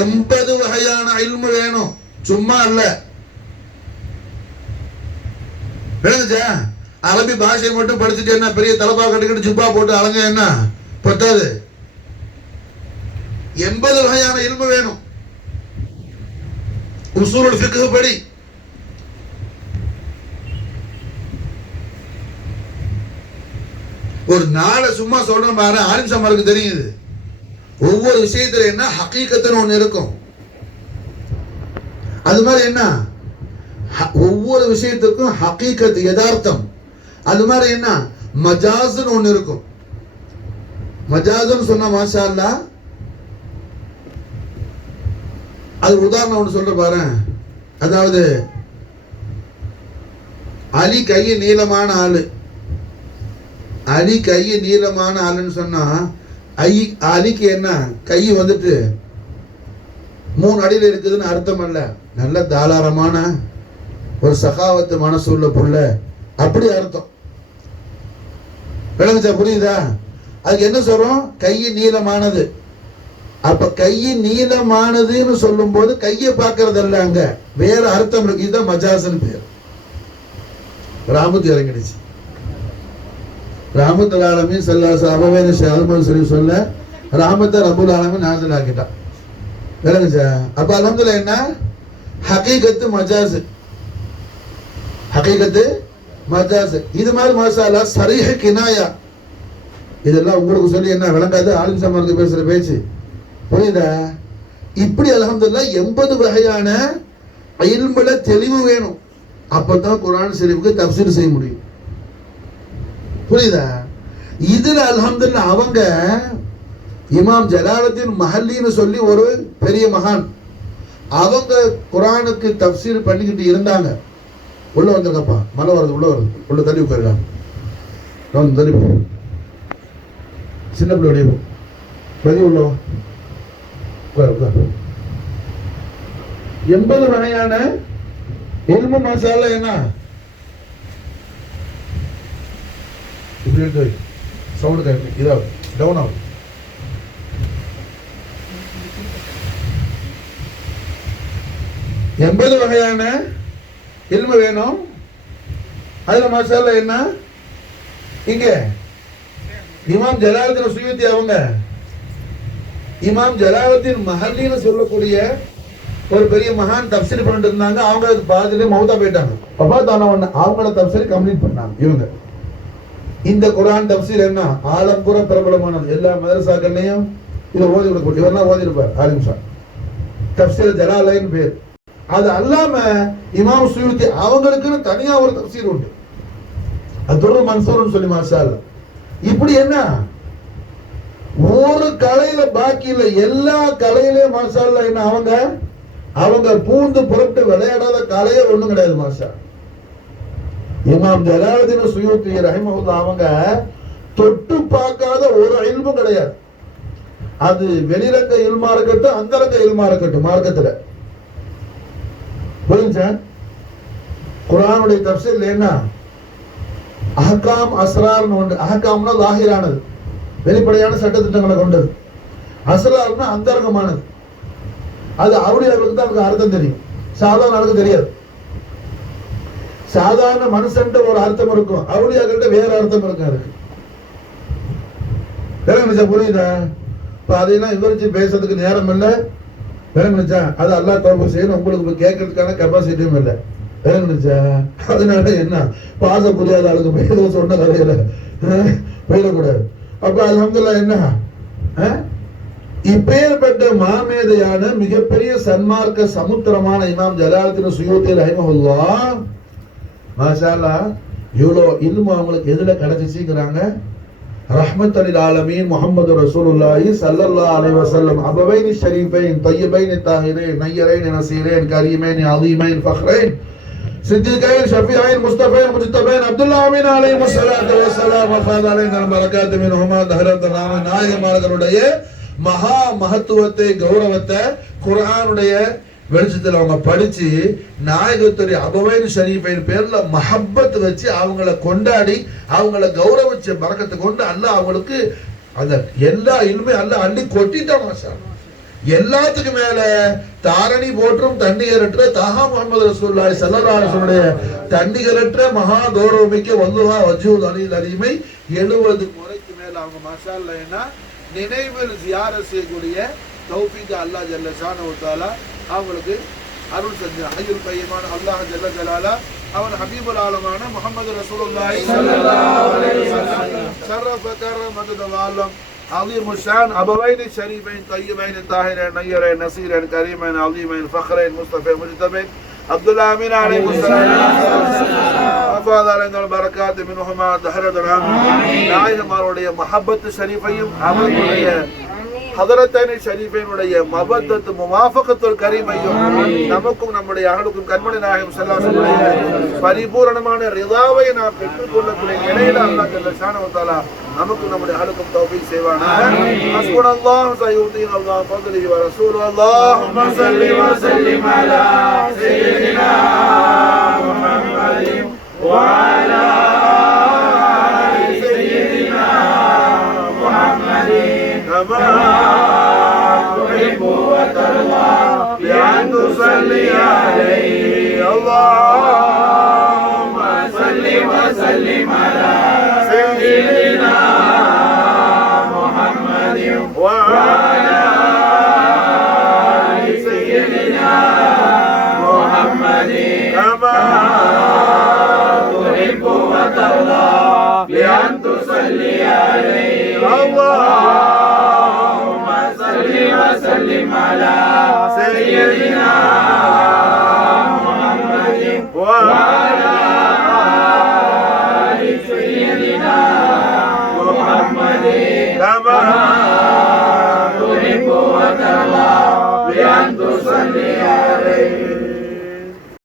80 வகையான இல்மு வேணும். சும்மா அல்ல. விளங்குச்சா? அரபி பாஷை மட்டும் படிச்சுட்டு என்ன பெரிய தலப்பா கட்டிக்கிட்டு ஜுப்பா போட்டு அலங்க என்ன பத்தாது. 80 வகையான இல்மு வேணும் உசூலுல் ஃபிக்ஹ் படி. ஒரு நாளை சும்மா சொல்றேன் பாரு, ஆலிம் சமாலுக்கு தெரியுது. ஒவ்வொரு விஷயத்துல என்ன ஹகீகத்துன்னு ஒண்ணு இருக்கும். அது மாதிரி என்ன ஒவ்வொரு விஷயத்துக்கும் ஹகீகத் யதார்த்தம். அது மாதிரி என்ன மஜாஸ்னு ஒண்ணு இருக்கும். மஜாஸ்னு சொன்னா மாஷா அல்லாஹ் அது உதாரணம் ஒன்று சொல்ற பாரு. அதாவது அலி கையை நீளமான ஆளு, அலி கையை நீளமான ஆளுன்னு சொன்னா அலிக்கு என்ன கை வந்துட்டு 3 அடியில் இருக்குதுன்னு அர்த்தம் அல்ல. நல்ல தாராளமான ஒரு சகாவத்து மனசு உள்ள புள்ள அப்படி அர்த்தம். விளங்குச்சா? புரியுதா? அதுக்கு என்ன சொல்றோம்? கை நீளமானது. அப்ப கை நீளமானதுன்னு சொல்லும் போது கையை பார்க்கறது அல்ல, அங்க வேற அர்த்தம் இருக்கு. இதுதான் மஜாஸ்னு பேர். ராமத்து இறங்கிடுச்சு. ரஹ்மத்துல் ஆலமீன் ஸல்லல்லாஹு அலைஹி வஸல்லம் சொல்லி சொல்ல ரஹ்மத்தை ரப்புல் ஆலமீன் நாஸில் ஆக்கிட்டான். விளங்குச்சா? அப்ப அல்ஹம்துலில்லாஹ் என்ன ஹகீகத்து மஜாஸ், ஹகீகத்து மஜாஸ். இது மாதிரி மாஷா அல்லாஹ் ஸரீஹ் கினாயா இதெல்லாம் உங்களுக்கு சொல்லி என்ன விளங்காது? ஆலிம் சமாலுக்கு பேசுற பேச்சு புரியுதா? இப்படி அல்ஹம்துலில்லாஹ் 80 வகையான இல்முல தெளிவு வேணும். அப்பதான் குர்ஆன் ஷரீஃப்க்கு தஃப்சீர் செய்ய முடியும். புரியுதா? இதுல அல்ஹம்துலில்லாஹ் அவங்க இமாம் ஜலாலுத்தீன் மஹல்லின்னு சொல்லி ஒரு பெரிய மகான், அவங்க குர்ஆனுக்கு தஃப்சீர் பண்ணிக்கிட்டு இருந்தாங்க. உள்ள வந்துருக்கப்பா, மழை வருது, உள்ள வருது, உள்ள தள்ளி உட்காருக்காங்க. தள்ளி போ, சின்ன பிள்ளை வெளியே உள்ள உட்காரு. 80 வகையான இல்மு மசாலா என்ன இப்படி எடுத்து சவுண்ட் கேட்கு, இதாகும் டவுன் ஆகும். எண்பது வகையான இல்மு வேணும். அதுல மசாலா என்ன? இங்க இமாம் ஜலாலுத்தீன் சுயூத்தி அவங்க இமாம் ஜலாலுத்தீன் மஹல்லின்னு சொல்லக்கூடிய ஒரு பெரிய மகான் தப்சீர் பண்ணிட்டு இருந்தாங்க. அவங்க அது பாதியிலே மௌத்தா போயிட்டாங்க. வஃபாத்தான உடனே அவங்கள தப்சீர் கம்ப்ளீட் பண்ணாங்க இவங்க. இந்த குர்ஆன் தப்சீர் என்ன ஆலம்பூரா பிரபலமானது. எல்லா மதரசாக்கள்லையும் இதை ஓதி கொடுக்க இவர் தான் ஓதி இருப்பார் ஆலிம் சார். தப்சீர் ஜலாலைன் பேர். அது அல்லாம இமாம் சுயூத்தி அவங்களுக்குன்னு தனியா ஒரு தப்சீர் உண்டு. அது மன்சூர்னு சொல்லி மாஷா அல்லாஹ். இப்படி என்ன ஒரு கலையில பாக்கி இல்ல, எல்லா கலையிலயும் மாஷா அல்லாஹ் என்ன அவங்க பூந்து புறப்பட்டு விளையாடாத கலையே ஒண்ணும் கிடையாது மாஷா. இமாம் ஜலாலுத்தீன் சுயூத்தி ரஹிமஹுல்லாஹ் அவங்க தொட்டு பார்க்காத ஒரு இல்மும் கிடையாது. அது வெளிரங்க இல்மா இருக்கட்டும் அந்தரங்க இல்மா இருக்கட்டும் மார்க்கத்துல. புரிஞ்சா? குர்ஆனுடைய தஃப்சீர்ல என்ன அஹ்காம் அஸ்ரார்னு உண்டு. அஹ்காம்னா லாஹிரானது, வெளிப்படையான சட்டத்திட்டங்களை கொண்டது. அஸ்ரார்னா அந்தரங்கமானது. அது அவுலியாக்களுக்கு தான் அதுக்கு அர்த்தம் தெரியும், சாதாரண ஆளுக்கு தெரியாது. சாதாரண மனுஷன்ட்ட ஒரு அர்த்தம் இருக்கும், அவுலியாக்கள்கிட்ட வேற அர்த்தம் இருக்கும். அதுக்கு புரியுதா? இப்ப அதையெல்லாம் விவரிச்சு பேசுறதுக்கு நேரம் இல்லை. விளங்குச்சா? அது அல்லாஹ் தௌபா செய்யணும். உங்களுக்கு கேட்கறதுக்கான கெப்பாசிட்டியும் இல்லை. விளங்குச்சா? அதனால என்ன பாச புரியாத ஆளுக்கு ஏதோ சொன்ன கதையில போயிடக்கூடாது. அப்ப அல்ஹம்துலில்லாஹ் என்ன இப்பேற்பட்ட மாமேதையான மிகப்பெரிய சன்மார்க்க சமுத்திரமான இமாம் ஜலாலுத்தீன் சுயூத்தி ரஹிமஹுல்லாஹ் மாஷா அல்லாஹ் இவ்வளோ இல்மு அவங்களுக்கு எதுல கிடைச்சிச்சுங்கிறாங்க? ரஹ்மத்துல் ஆலமீன் முஹம்மது ரசூலுல்லாஹி ஸல்லல்லாஹு அலைஹி வஸல்லம் அபவைனி ஷரீஃபைன் தய்யிபைன் தாஹிரைன் நய்யரைன் நஸீரைன் கரீமைன் அதீமைன் ஃபக்ரைன் சித்திகைன் ஷஃபீஐன் முஸ்தஃபைன் முஜ்தபைன் அப்துல்லா அமீன் அலைஹிஸ் ஸலாத்து வஸ்ஸலாம் வஃபாத் அலைஹில் பரக்காத்து மின்ஹுமா தஹரத் நாயகமார்களுடைய மகா மகத்துவத்தை கௌரவத்தை குர்ஆனுடைய வெளிச்சத்தில் அவங்க படிச்சு நாயகத்துடைய அபவைன் ஷரீஃபைன் பேர்ல மஹப்பத் வச்சு அவங்கள கொண்டாடி அவங்கள கௌரவிச்ச பரக்கத்தை கொண்டு அல்லாஹ் அவங்களுக்கு அந்த எல்லா இல்மே அல்லாஹ் அள்ளி கொட்டிட்டான் மாஷா. எல்லாத்துக்கும் மேல தாரணி போற்றும் தண்டிகரற்ற தஹா முஹம்மது ரசூலுல்லாஹி ஸல்லல்லாஹு அலைஹி வஸல்லம் தண்டிகரற்ற மகா கௌரவமிக்க வல்லுஹா வஜூத் அலில் அலீமை 70 முறைக்கு மேல அவங்க மாஷா அல்லாஹ் என்ன நினைவில் ஜியாரத் செய்யக்கூடிய தௌஃபீக் அல்லாஹ் ஜல்ல ஷானஹு வ தஆலா அவங்களுக்கு அருள் செஞ்ச ஹய்யுல் கய்யூமான அல்லாஹ் ஜல்ல ஜலாலா அவன் ஹபீபுல் ஆலமான முஹம்மது ரசூலுல்லாஹி ஸல்லல்லாஹு அலைஹி வஸல்லம் ஷரஃப கரமத தவாலம் عظيم الشان أبوين الشريفين طيبين طاهرين نيرين نصيرين كريمين عظيمين فخرين مصطفين مجتبين عبد الله أمين عليه السلام أفاض علينا البركات منهما دهرة الهم نعيد مارودية محبة الشريفين عملودية ஹதரத்தைன் ஷரீஃபைனுடைய மபத்தத்து முவாஃபகத்துல் கரீமையும் நமக்கும் நம்முடைய அகலுக்கும் கண்மணி நாயகம் ஸல்லல்லாஹு அலைஹி வஸல்லம் பரிபூரணமான ரிதாவை நாம் பெற்றுக்கொள்ளக்கூடிய நிலையில அல்லாஹ் ஜல்ல ஷானஹு வ தஆலா நமக்கும் நம்முடைய அகலுக்கும் தௌஃபீக் செய்வானாக. ஹஸ்புனல்லாஹு சயூதீன் அல்லாஹ் ஃபضله ورسوله اللهم صل وسلم على سيدنا محمد وعلى آل سيدنا محمد كما تحب وترضى بأن تصلي عليه. اللهم صل وسلم على سيدنا محمد وعلى آل سيدنا محمد كما تحب وترضى بأن تصلي عليه. اللهم صل وسلم على سيدنا محمد وعلى آل سيدنا محمد كما